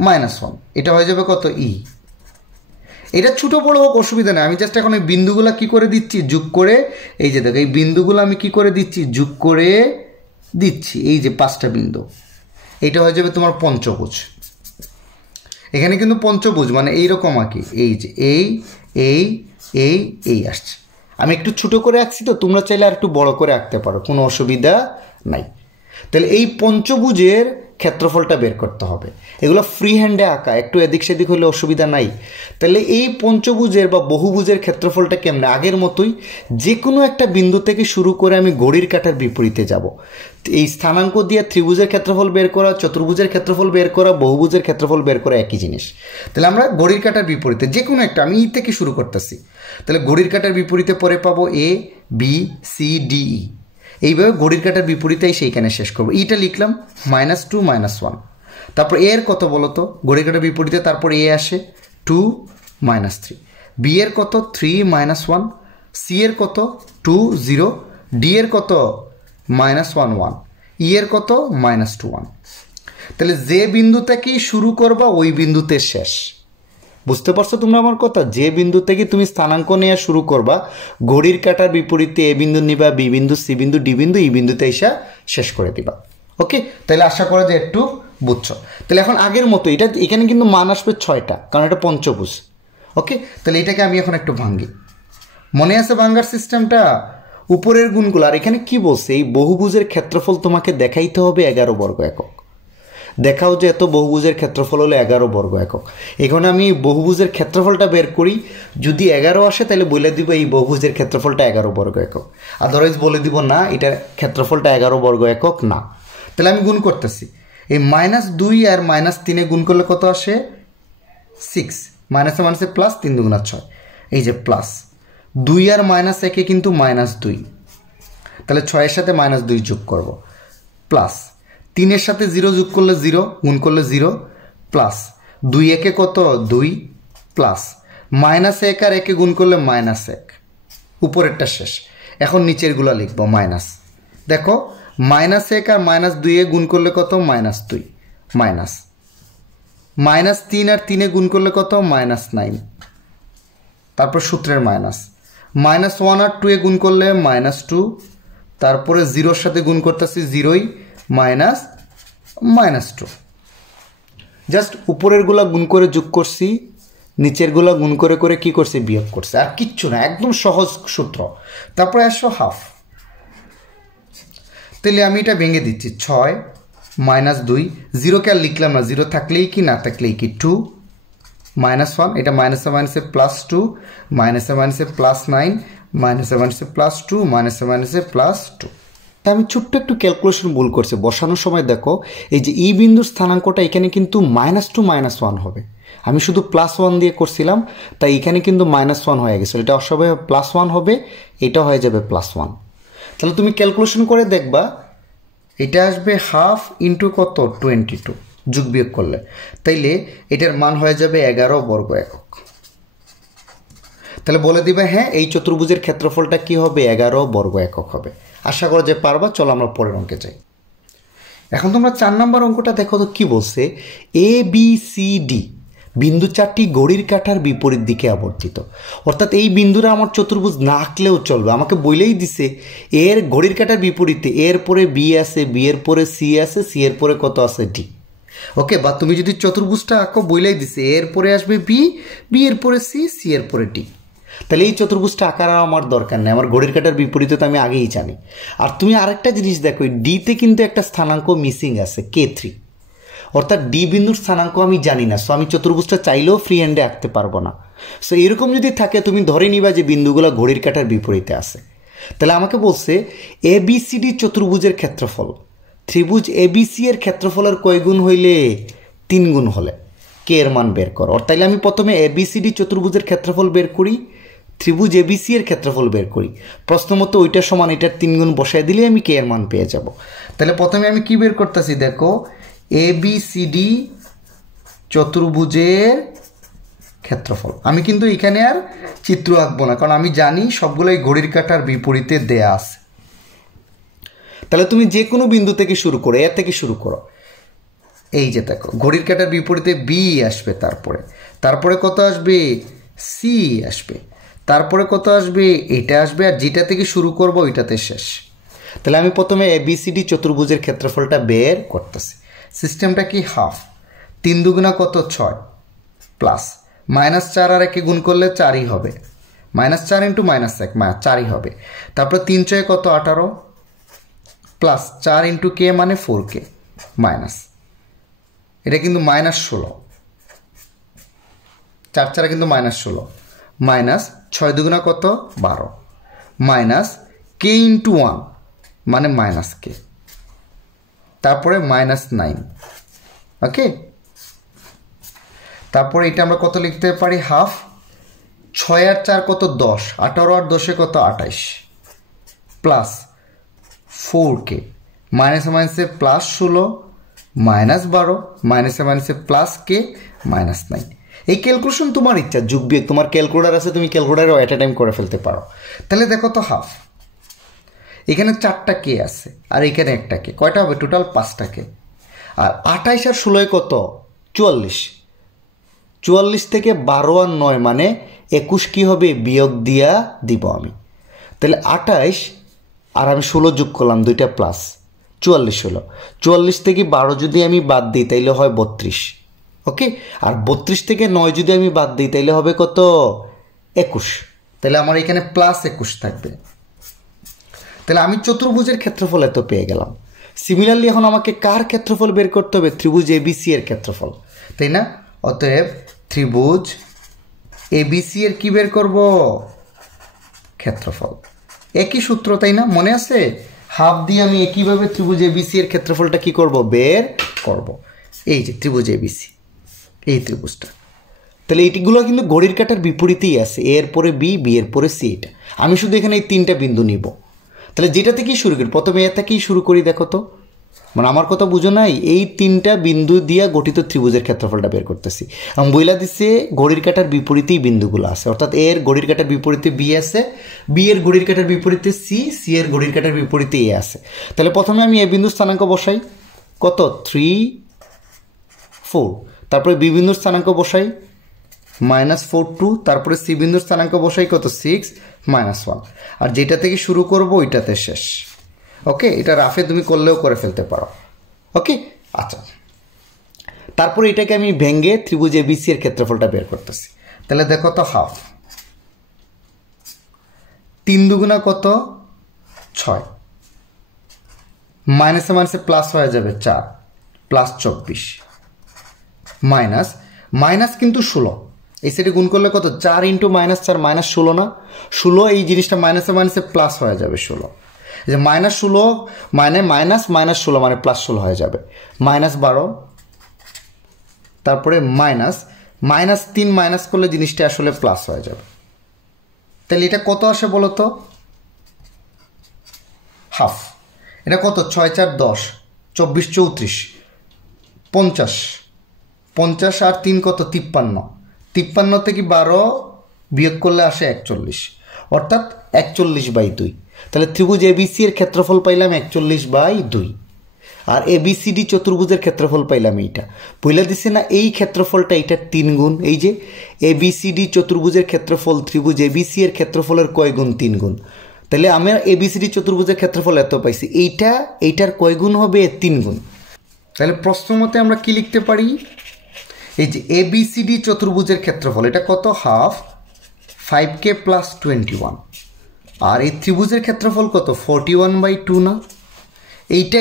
-1, এটা হয়ে যাবে কত, ই। এটা ছোটো বড় হোক অসুবিধা নেই, আমি জাস্ট এখন এই বিন্দুগুলো কী করে দিচ্ছি, যোগ করে, এই যে দেখো এই বিন্দুগুলো আমি কী করে দিচ্ছি, যোগ করে দিচ্ছি, এই যে 5টা বিন্দু, এইটা হয়ে যাবে তোমার পঞ্চভুজ। এখানে কিন্তু পঞ্চভুজ মানে এইরকম আঁকি, এই যে এই এই এই এই আসছে। আমি একটু ছোটো করে আঁকছি, তো তোমরা চাইলে আর একটু বড় করে আঁকতে পারো, কোনো অসুবিধা নাই। তাহলে এই পঞ্চভুজের ক্ষেত্রফলটা বের করতে হবে, এগুলো ফ্রি হ্যান্ডে আঁকা, একটু এদিক সেদিক হলে অসুবিধা নাই। তাহলে এই পঞ্চভুজের বা বহুভুজের ক্ষেত্রফলটা কেমনে, আগের মতোই যে কোনো একটা বিন্দু থেকে শুরু করে আমি ঘড়ির কাঁটার বিপরীতে যাব। এই স্থানাঙ্ক দিয়ে ত্রিভুজের ক্ষেত্রফল বের করা, চতুর্ভুজের ক্ষেত্রফল বের করা, বহুভুজের ক্ষেত্রফল বের করা একই জিনিস। তাহলে আমরা ঘড়ির কাঁটার বিপরীতে যে কোনো একটা, আমি ই থেকে শুরু করতেছি, তাহলে ঘড়ির কাঁটার বিপরীতে পরে পাবো A B C D E, এইভাবে ঘড়ির কাঁটার বিপরীতেই সেইখানে শেষ করবো। ইটা লিখলাম -2 -1, তারপর এ এর কত বলো তো, ঘড়ির কাঁটার বিপরীতে তারপর এ আসে 2 - 3, বি এর কত 3 - 1, সি এর কত 2 0, ডি এর কত -1 1, ই এর কত -2 1। তাহলে যে বিন্দু থেকেই শুরু করবা ওই বিন্দুতে শেষ। বুঝতে পারছো তোমরা আমার কথা, যে বিন্দু থেকে তুমি স্থানাঙ্ক নেওয়া শুরু করবা, ঘড়ির কাঁটার বিপরীতে এ বিন্দু নিবা, বি বিন্দু সি বিন্দু ডি বিন্দু, ই বিন্দুতে এসে শেষ করে দিবা। ওকে, তাহলে আশা করা যায় একটু বুঝছো। তাহলে এখন আগের মতো এটা, এখানে কিন্তু মান আসবে 6টা, কারণ এটা পঞ্চভুজ। ওকে, তাহলে এটাকে আমি এখন একটু ভাঙ্গি, মনে আছে ভাঙ্গার সিস্টেমটা, উপরের গুণগুলো। আর এখানে কি বলছে, এই বহুভুজের ক্ষেত্রফল তোমাকে দেখাইতে হবে 11 বর্গ একক। দেখাও যে এত বহুভুজের ক্ষেত্রফল হলো 11 বর্গ একক। এখানে আমি বহুভুজের ক্ষেত্রফলটা বের করি, যদি 11 আসে তাহলে বলে দিব এই বহুভুজের ক্ষেত্রফলটা 11 বর্গ একক, আদারওয়াইজ বলে দিব না এটার ক্ষেত্রফলটা 11 বর্গ একক না। তাহলে আমি গুণ করতেছি, এই -2 আর -3 গুণ করলে কত আসে 6, মাইনাসে মাইনাসে প্লাস, 3 2 6, এই যে প্লাস 2 আর -1 কিন্তু -2, তাহলে 6 এর সাথে -2 যোগ করব, প্লাস 3 এর সাথে 0 যোগ করলে 0, গুণ করলে 0, প্লাস 2 1 কত 2, প্লাস -1 আর 1 গুণ করলে -1, উপরেরটা শেষ। এখন নিচেরগুলো লিখবো মাইনাস। দেখো -1 আর -2 গুণ করলে কত -2, মাইনাস -3 আর 3 গুণ করলে কত -9, তারপর সূত্রের মাইনাস, -1 আর 2 গুণ করলে -2, তারপরে 0-র সাথে গুণ করতেছি 0ই, -2। জাস্ট উপরেরগুলা গুণ করে যোগ করছি, নিচেরগুলা গুণ করে করে কি করছি, বিয়োগ করছি, আর কিচ্ছু না, একদম সহজ সূত্র। তারপরে আসো হাফ। তাহলে আমি এটা ভেঙে দিচ্ছি, 6 -2, 0কে আর লিখলাম না, 0 থাকলেই কি না থাকলেই কি 2 -1, এটা মাইনাসে মাইনাসে +2, মাইনাসে মাইনাসে +9, মাইনাসে মাইনাসে +2, মাইনাসে মাইনাসে +2। তা আমি ছোট্ট একটু ক্যালকুলেশন ভুল করছি, বসানোর সময় দেখো এই যে ই বিন্দুর স্থানাঙ্কটা এখানে কিন্তু -2 -1 হবে, আমি শুধু +1 দিয়ে করছিলাম, তাই এখানে কিন্তু -1 হয়ে গেছে, এটা অসবাই +1 হবে, এটা হয়ে যাবে +1। তাহলে তুমি ক্যালকুলেশন করে দেখবা এটা আসবে হাফ ইন্টু কত 22 যোগ বিয়োগ করলে, তাইলে এটার মান হয়ে যাবে 11 বর্গ একক। তাহলে বলে দিবে হ্যাঁ এই চতুর্ভুজের ক্ষেত্রফলটা কি হবে, 11 বর্গ একক হবে। আশা করা যে পারবা। চলো আমরা পরের অঙ্কে যাই। এখন তোমরা 4 নম্বর অঙ্কটা দেখো তো কি বলছে, এ বি সি ডি বিন্দু 4টি ঘড়ির কাঁটার বিপরীত দিকে আবর্তিত। অর্থাৎ এই বিন্দুরা আমার চতুর্ভুজ না আঁকলেও চলবে, আমাকে বলেই দিছে এর ঘড়ির কাঁটার বিপরীতে এর পরে বি আছে, বি এর পরে সি আছে, সি এর পরে কত আছে ডি। ওকে, বা তুমি যদি চতুর্ভুজটা আঁকো বলেই দিছে এর পরে আসবে বি, বি এর পরে সি, সি এর পরে ডি। তাহলে এই চতুর্ভুজটা আঁকার আমার দরকার নেই, আমার ঘড়ির কাঁটার বিপরীতে তো আমি আগেই জানি। আর তুমি আরেকটা জিনিস দেখো, ডিতে কিন্তু একটা স্থানাঙ্ক মিসিং আছে K3, অর্থাৎ ডি বিন্দুর স্থানাঙ্ক আমি জানি না, সো আমি চতুর্ভুজটা চাইলেও ফ্রি হ্যান্ডে আঁকতে পারবো না। সো এরকম যদি থাকে তুমি ধরে নিবা যে বিন্দুগুলো ঘড়ির কাঁটার বিপরীতে আছে। তাহলে আমাকে বলছে ABCD চতুর্ভুজের ক্ষেত্রফল, ত্রিভুজ ABC এর ক্ষেত্রফলের কয় গুণ হইলে? 3 গুণ হলে কে এর মান বের করো। তাইলে আমি প্রথমে ABCD চতুর্ভুজের ক্ষেত্রফল বের করি, ত্রিভুজ ABC এর ক্ষেত্রফল বের করি, প্রশ্ন মতো ওইটার সমান এটার 3 গুণ বসায় দিলে আমি কে এর মান পেয়ে যাব। তাহলে প্রথমে আমি কি বের করতেছি দেখো, ABCD চতুর্ভুজের ক্ষেত্রফল। আমি কিন্তু এখানে আর চিত্র আঁকবো না, কারণ আমি জানি সবগুলোই ঘড়ির কাঁটার বিপরীতে দেয়া আছে। তাহলে তুমি যে কোনো বিন্দু থেকে শুরু করো, এ থেকে শুরু করো, এই যে দেখো ঘড়ির কাঁটার বিপরীতে বি আসবে, তারপরে কত আসবে? সি আসবে, তারপরে কত আসবে? এটা আসবে, আর যেটা থেকে শুরু করব ওইটাতে শেষ। তাহলে আমি প্রথমে ABCD চতুর্ভুজের ক্ষেত্রফলটা বের করতেছি। সিস্টেমটা কি? হাফ, 3 দুগুণা কত? 6, প্লাস -4 আর 1 গুণ করলে 4ই হবে, -4 × -1 4ই হবে। তারপর 3 6 কত? 18, প্লাস 4 × K মানে 4K, মাইনাস এটা কিন্তু -16, 4 4 কিন্তু -16, মাইনাস 6 দুগুণা কত? 12, মাইনাস K × 1 মানে -K, তারপরে -9, ওকে। তারপরে এটা আমরা কত লিখতে পারি? হাফ, 6 আর 4 কত? 10, 18 আর 10 কত? 28, প্লাস 4K, মাইনাসে মাইনাসে প্লাস 16, -12, মাইনাসে মাইনাসে প্লাস K, -9। এই ক্যালকুলেশন তোমার ইচ্ছা, যোগ বিয়োগ তোমার ক্যালকুলেটার আছে, তুমি ক্যালকুলেটারও অ্যাট এ টাইম করে ফেলতে পারো। তাহলে দেখো তো হাফ, এখানে 4টা K আছে আর এখানে একটা K, কয়টা হবে? টোটাল 5টা K। আর 28 আর 16 কত? 44, 44 থেকে 12 আর 9 মানে 21 কি হবে? বিয়োগ দিয়া দিব আমি। তাহলে 28 আর আমি 16 যোগ করলাম, 2টা প্লাস, 44 হলো। 44 থেকে 12 যদি আমি বাদ দিই তাইলে হয় 32, ওকে। আর 32 থেকে 9 যদি আমি বাদ দিই তাইলে হবে কত? 21। তাহলে আমার এখানে +21 থাকবে। তাহলে আমি চতুর্ভুজের ক্ষেত্রফল এত পেয়ে গেলাম। সিমিলারলি এখন আমাকে কার ক্ষেত্রফল বের করতে হবে? ত্রিভুজ ABC এর ক্ষেত্রফল, তাই না? অতএব ত্রিভুজ ABC এর কি বের করব? ক্ষেত্রফল। একই সূত্র, তাই না? মনে আছে? হাফ দিয়ে আমি একইভাবে ত্রিভুজ ABC এর ক্ষেত্রফলটা কি করব? বের করব। এই যে ত্রিভুজ ABC, এই ত্রিভুজটা। তাহলে এইগুলো কিন্তু ঘড়ির কাঁটার বিপরীতেই আছে, এর পরে বি, বি এর পরে সি। এটা আমি শুধু এখানে এই 3টা বিন্দু নিব। তাহলে যেটা থেকেই শুরু করি, প্রথমে এ থেকেই শুরু করি। দেখো তো, মানে আমার কথা বুঝো নাই? এই 3টা বিন্দু দিয়ে গঠিত ত্রিভুজের ক্ষেত্রফলটা বের করতেছি। এবং বইলা দিচ্ছে ঘড়ির কাঁটার বিপরীতেই বিন্দুগুলো আছে, অর্থাৎ এর ঘড়ির কাঁটার বিপরীতে বি আছে, বি এর ঘড়ির কাঁটার বিপরীতে সি, সি এর ঘড়ির কাঁটার বিপরীতে এ আছে। তাহলে প্রথমে আমি এ বিন্দুর স্থানাঙ্ক বসাই, কত? 3 4, তারপরে বি বিন্দুর স্থানাঙ্ক বসাই -4 2, তারপরে সি বিন্দুর স্থানাঙ্ক বসাই কত? 6 -1, আর যেটা থেকে শুরু করব ওইটাতে শেষ, ওকে। এটা রাফে তুমি করলেও করে ফেলতে পারো, ওকে। আচ্ছা, তারপরে এটাকে আমি ভেঙে ত্রিভুজ ABC এর ক্ষেত্রফলটা বের করতেছি। তাহলে দেখো তো, হাফ, 3 দুগুণা কত? 6, মাইনাসে মাইনাসে প্লাস হয়ে যাবে 4, প্লাস 24, মাইনাস মাইনাস কিন্তু 16, এই সাইডে গুণ করলে কত? 4 × -4 -16 না? 16, এই জিনিসটা মাইনাসে মাইনাসে প্লাস হয়ে যাবে 16, যে -16 মানে -16 মানে +16 হয়ে যাবে, -12, তারপরে -3 মাইনাস করলে জিনিসটা আসলে প্লাস হয়ে যাবে। তাহলে এটা কত আসে বলো তো? হাফ। এটা কত? 6 4 10, 24 34, 50, 50 আর 3 কত? 53, 53 থেকে 12 বিয়োগ করলে আসে 41, অর্থাৎ 41/2। তাহলে ত্রিভুজ ABC এর ক্ষেত্রফল পাইলাম 41/2, আর ABCD চতুর্ভুজের ক্ষেত্রফল পাইলাম এইটা। বইলা দিছে না এই ক্ষেত্রফলটা এটা 3 গুণ। এই যে ABCD চতুর্ভুজের ক্ষেত্রফল ত্রিভুজ ABC এর ক্ষেত্রফলের কয় গুণ? 3 গুণ। তাহলে আমরা ABCD চতুর্ভুজের ক্ষেত্রফল এত পাইছি, এইটার কয় গুণ হবে? 3 গুণ। তাহলে প্রশ্ন মতে আমরা কি লিখতে পারি? এই যে ABCD চতুর্ভুজের ক্ষেত্রফল, এটা কত? হাফ 5k প্লাস 21, আর এই ত্রিভুজের ক্ষেত্রফল কত 41/2 না?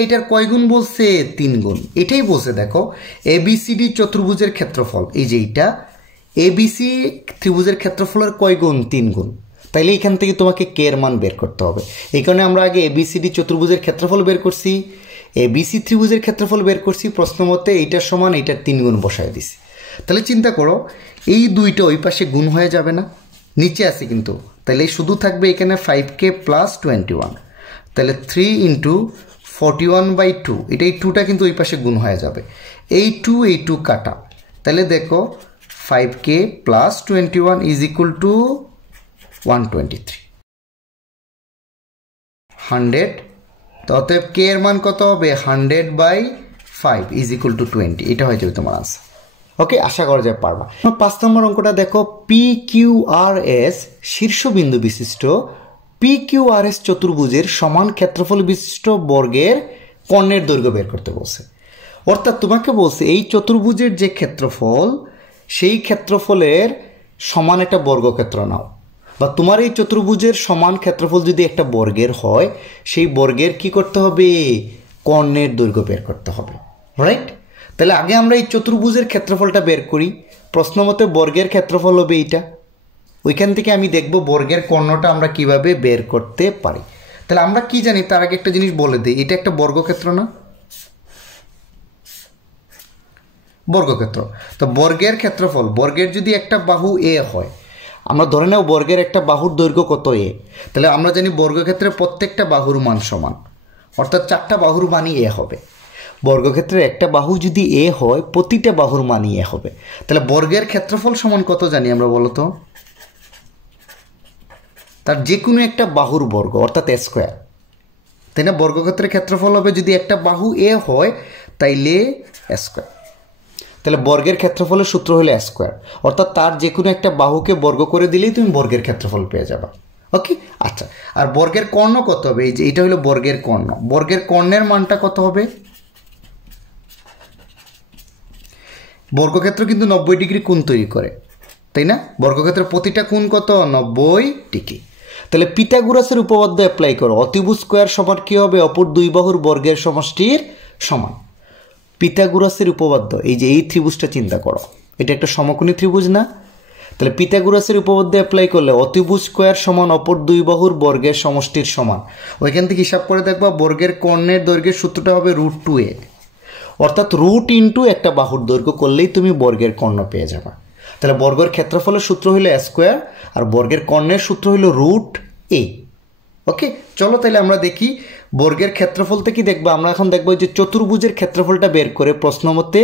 এটার কয় গুণ বলছে 3 গুণ। এটাই বলছে দেখো এবিসিডি চতুর্ভুজের ক্ষেত্রফল, এই যে এইটা এবিসি ত্রিভুজের ক্ষেত্রফলের কয় গুণ 3 গুণ। তাইলে এখান থেকে তোমাকে কে এর মান বের করতে হবে। এই কারণে আমরা আগে এবিসিডি চতুর্ভুজের ক্ষেত্রফল বের করছি, এবিসি ত্রিভুজের ক্ষেত্রফল বের করছি, প্রশ্ন মতে এইটার সমান এইটার 3 গুণ বসায় দিছি। তাহলে চিন্তা করো এই দুইটা ওই পাশে গুণ হয়ে যাবে না, নিচে আছে কিন্তু, তাহলে শুধু থাকবে এখানে 5k প্লাস 21, তাহলে 3 ইন্টু 41/2, এই 2টা কিন্তু ওই পাশে গুণ হয়ে যাবে, এই 2 কাটা, তাহলে দেখো 5k plus 21 is equal to 123, 100। তো অতএব কে এর মান কত হবে 100/5 ইজ ইকুয়াল টু 20, এটা হয়ে যাবে তোমার আনসার। ওকে, আশা করা যায় পারবা। 5 নম্বর অঙ্কটা দেখো, PQRS শীর্ষবিন্দু বিশিষ্ট PQRS চতুর্ভুজের সমান ক্ষেত্রফল বিশিষ্ট বর্গের কর্ণের দৈর্ঘ্য বের করতে বলছে। অর্থাৎ তোমাকে বলছে এই চতুর্ভুজের যে ক্ষেত্রফল সেই ক্ষেত্রফলের সমান একটা বর্গক্ষেত্র নাও, বা তোমার এই চতুর্ভুজের সমান ক্ষেত্রফল যদি একটা বর্গের হয় সেই বর্গের কি করতে হবে কর্ণের দৈর্ঘ্য বের করতে হবে, রাইট? তাহলে আগে আমরা এই চতুর্ভুজের ক্ষেত্রফলটা বের করি। প্রশ্ন মতে বর্গের ক্ষেত্রফল হবে এইটা, ওইখান থেকে আমি দেখব বর্গের কর্ণটা আমরা কিভাবে বের করতে পারি। তাহলে আমরা কি জানি তার আগে একটা জিনিস বলে দিই, এটা একটা বর্গক্ষেত্র না? বর্গক্ষেত্র। তো বর্গের ক্ষেত্রফল, বর্গের যদি একটা বাহু এ হয়, আমরা ধরে নেব বর্গের একটা বাহুর দৈর্ঘ্য কত এ, তাহলে আমরা জানি বর্গক্ষেত্রের প্রত্যেকটা বাহুর মান সমান, অর্থাৎ 4টা বাহুর মানই এ হবে। বর্গক্ষেত্রের একটা বাহু যদি এ হয় প্রতিটা বাহুর মানই এ হবে। তাহলে বর্গের ক্ষেত্রফল সমান কত জানি আমরা বলো তো? তার যে কোনো একটা বাহুর বর্গ, অর্থাৎ এ স্কোয়ার, তাই না? বর্গক্ষেত্রের ক্ষেত্রফল হবে যদি একটা বাহু এ হয় তাইলে এ স্কোয়ার। তাহলে বর্গের ক্ষেত্রফলের সূত্র হলো এ স্কোয়ার, অর্থাৎ তার যে কোনো একটা বাহুকে বর্গ করে দিলেই তুমি বর্গের ক্ষেত্রফল পেয়ে যাবা। ওকে, আচ্ছা। আর বর্গের কর্ণ কত হবে? এই যে এটা হলো বর্গের কর্ণ, বর্গের কর্ণের মানটা কত হবে? বর্গক্ষেত্র কিন্তু 90 ডিগ্রি কোণ তৈরি করে, তাই না? বর্গক্ষেত্রের প্রতিটা কোণ কত 90 ডিগ্রি। তাহলে পিথাগোরাসের উপপাদ্য অ্যাপ্লাই করো, অতিভুজ স্কোয়ার সমান কি হবে অপর দুই বাহুর বর্গের সমষ্টির সমান। পিথাগোরাসের উপপাদ্য, এই যে এই ত্রিভুজটা চিন্তা করো, এটা একটা সমকোণী ত্রিভুজ না? তাহলে পিথাগোরাসের উপপাদ্য অ্যাপ্লাই করলে অতিভুজ স্কোয়ার সমান অপর দুই বাহুর বর্গের সমষ্টির সমান। ওইখান থেকে হিসাব করে দেখবা বর্গের কর্ণের দৈর্ঘ্যের সূত্রটা হবে √2a, অর্থাৎ রুট ইন্টু একটা বাহুর দৈর্ঘ্য করলেই তুমি বর্গের কর্ণ পেয়ে যাবা। তাহলে বর্গের ক্ষেত্রফলের সূত্র হলো এ স্কোয়ার আর বর্গের কর্ণের সূত্র হলো √a। ওকে, চলো তাহলে আমরা দেখি বর্গের ক্ষেত্রফল থেকে দেখবো। আমরা এখন দেখবো যে চতুর্ভুজের ক্ষেত্রফলটা বের করে প্রশ্ন মতে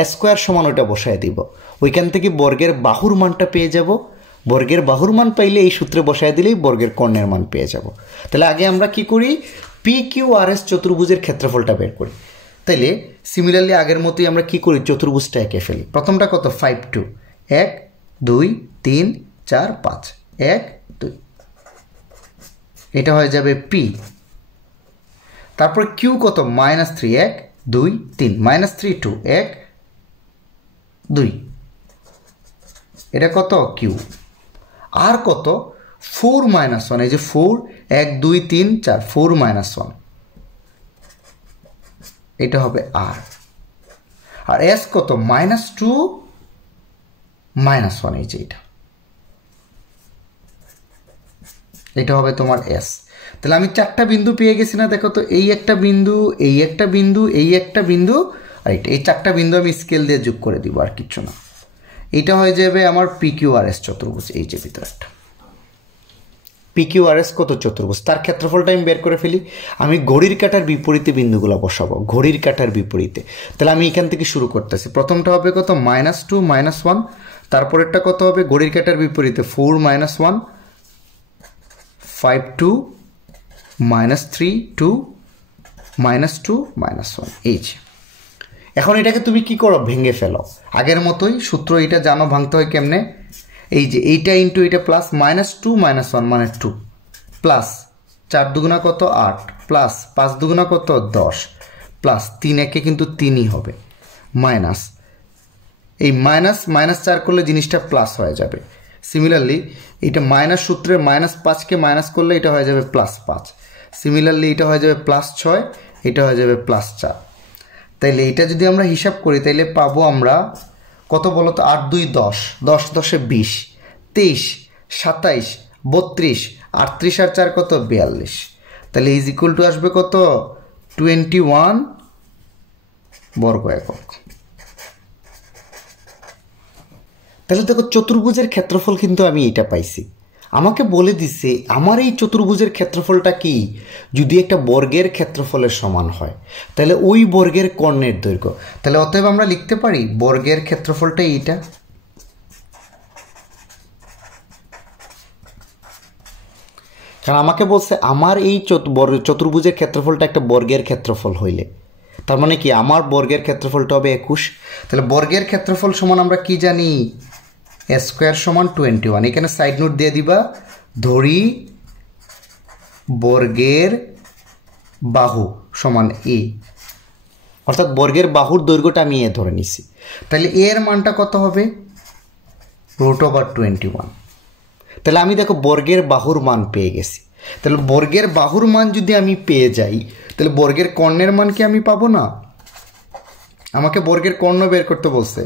এ স্কোয়ার সমান ওইটা বসায় দিব, ওইখান থেকে বর্গের বাহুর মানটা পেয়ে যাব। বর্গের বাহুর মান পাইলে এই সূত্রে বসায় দিলেই বর্গের কর্ণের মান পেয়ে যাব। তাহলে আগে আমরা কি করি, PQRS চতুর্ভুজের ক্ষেত্রফলটা বের করি। তাইলে সিমিলারলি আগের মতোই আমরা কি করি, চতুর্ভুজটা এঁকে ফেলি। প্রথমটা কত 5 2, 1 2 3 4 5, 1 2, এটা হয়ে যাবে P। তারপর Q কত -3, 1 2 3, -3 2, 1 2, এটা কত Q। আর কত 4 -1, এই যে 4 1 2 3 4, 4 -1, এটা হবে R। আর S কত -2 -1, এই যে এটা হবে তোমার S। তাহলে আমি 4টা বিন্দু পেয়ে গেছি না? দেখো তো, এই একটা বিন্দু, এই একটা বিন্দু, এই একটা বিন্দু, আর এই 4টা বিন্দু আমি স্কেল দিয়ে যোগ করে দিব, আর কিচ্ছু না। এটা হয়ে যাবে আমার PQRS চতুর্ভুজ। এই যে ভিতরটা PQRS কত চতুর্ভুজ, তার ক্ষেত্রফলটা আমি বের করে ফেলি। আমি ঘড়ির কাঁটার বিপরীতে বিন্দুগুলো বসাবো, ঘড়ির কাঁটার বিপরীতে। তাহলে আমি এখান থেকে শুরু করতেছি। প্রথমটা হবে কত -2 -1, তারপরেরটা কত হবে ঘড়ির কাঁটার বিপরীতে 4 -1, 5 2 -3 2 -2 -1, এই যে। এখন এটাকে তুমি কি করো, ভেঙে ফেলো আগের মতোই। সূত্র এটা জানো ভাঙতে হয় কেমনে, এই যে এইটা ইন্টু এটা প্লাস -2 -1 মানে 2, প্লাস 4 দুগুণা কত 8, প্লাস 5 দুগুণা কত 10, প্লাস 3 একে কিন্তু 3ই হবে, মাইনাস এই মাইনাস 4 করলে জিনিসটা প্লাস হয়ে যাবে, সিমিলারলি এটা মাইনাস সূত্রের -5কে মাইনাস করলে এটা হয়ে যাবে +5। সিমিলারলি এটা হয়ে যাবে +6, এটা হয়ে যাবে +4। তাইলে এটা যদি আমরা হিসাব করি তাইলে পাবো আমরা কত বলো তো, 8 2 10, 10 10 20, 23 27 32, 38 আর 4 কত 42। তাহলে ইজ ইকুয়াল টু আসবে কত 21 বর্গ একক। তাহলে দেখো চতুর্ভুজের ক্ষেত্রফল কিন্তু আমি এটা পাইছি। আমাকে বলে দিছে আমার এই চতুর্ভুজের ক্ষেত্রফলটা কি, যদি একটা বর্গের ক্ষেত্রফলের সমান হয় তাহলে ওই বর্গের কর্ণের দৈর্ঘ্য। তাহলে অতএব আমরা লিখতে পারি বর্গের ক্ষেত্রফলটা এইটা। কারণ আমাকে বলছে আমার এই চতুর্ভুজের ক্ষেত্রফলটা একটা বর্গের ক্ষেত্রফল হইলে, তার মানে কি আমার বর্গের ক্ষেত্রফলটা হবে 21। তাহলে বর্গের ক্ষেত্রফল সমান আমরা কি জানি, a স্কোয়ার সমান 21। এখানে সাইড নোট দিয়ে দিবা, ধরি বর্গের বাহু সমান এ, অর্থাৎ বর্গের বাহুর দৈর্ঘ্যটা আমি এ ধরে নিছি। তাহলে এর মানটা কত হবে √21। তাহলে আমি দেখো বর্গের বাহুর মান পেয়ে গেছি। তাহলে বর্গের বাহুর মান যদি আমি পেয়ে যাই তাহলে বর্গের কর্ণের মান কি আমি পাবো না? আমাকে বর্গের কর্ণ বের করতে বলছে।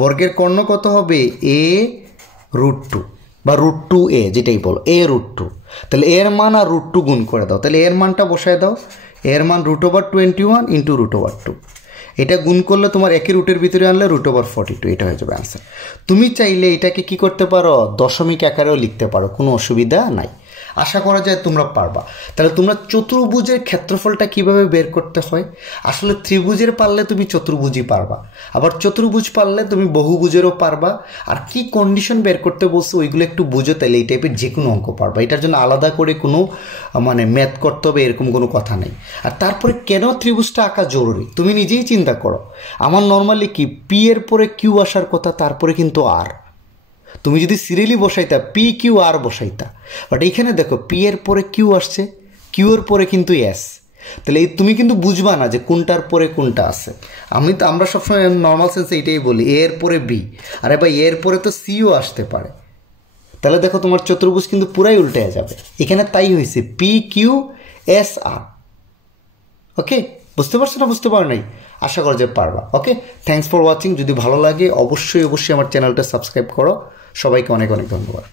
বর্গের কর্ণ কত হবে a√2 বা √2a, যেটাই বলো a√2। তাহলে এর মান আর √2 গুণ করে দাও, তাহলে এর মানটা বসায় দাও। এর মান √21 ইন্টু √2। এটা গুণ করলে তোমার একই রুটের ভিতরে আনলে √42, এটা হয়ে যাবে অ্যান্সার। তুমি চাইলে এটাকে কি করতে পারো, দশমিক আকারেও লিখতে পারো, কোনো অসুবিধা নাই। আশা করা যায় তোমরা পারবা। তাহলে তোমরা চতুর্ভুজের ক্ষেত্রফলটা কিভাবে বের করতে হয়, আসলে ত্রিভুজের পারলে তুমি চতুর্ভুজই পারবা, আবার চতুর্ভুজ পারলে তুমি বহুভুজেরও পারবা। আর কি কন্ডিশন বের করতে বলছো ওইগুলো একটু বুঝো, তাহলে এই টাইপের যে কোনো অঙ্ক পারবা। এটার জন্য আলাদা করে কোনো ম্যাথ করতে হবে এরকম কোনো কথা নেই। আর তারপরে কেন ত্রিভুজটা আঁকা জরুরি তুমি নিজেই চিন্তা করো। আমার নর্মালি কি পি এর পরে কিউ আসার কথা, তারপরে কিন্তু আর। তুমি যদি সিরিয়ালি বসাইতা পি কিউ আর বসাইতা, বাট এইখানে দেখো পি এর পরে কিউ আসছে, কিউ এর পরে কিন্তু এস। তাহলে তুমি কিন্তু বুঝবা না যে কোনটার পরে কোনটা আছে। আমরা সবসময় নর্মাল সেন্সে এটাই বলি এর পরে বি, আরে ভাই এর পরে তো সিও আসতে পারে। তাহলে দেখো তোমার চতুর্ভুজ কিন্তু পুরাই উল্টে যাবে। এখানে তাই হয়েছে পি কিউ এস আর। ওকে, বুঝতে পারছো না বুঝতে পারো নাই? আশা করা যে পারবা। ওকে, থ্যাংকস ফর ওয়াচিং। যদি ভালো লাগে অবশ্যই আমার চ্যানেলটা সাবস্ক্রাইব করো। সবাইকে অনেক অনেক ধন্যবাদ।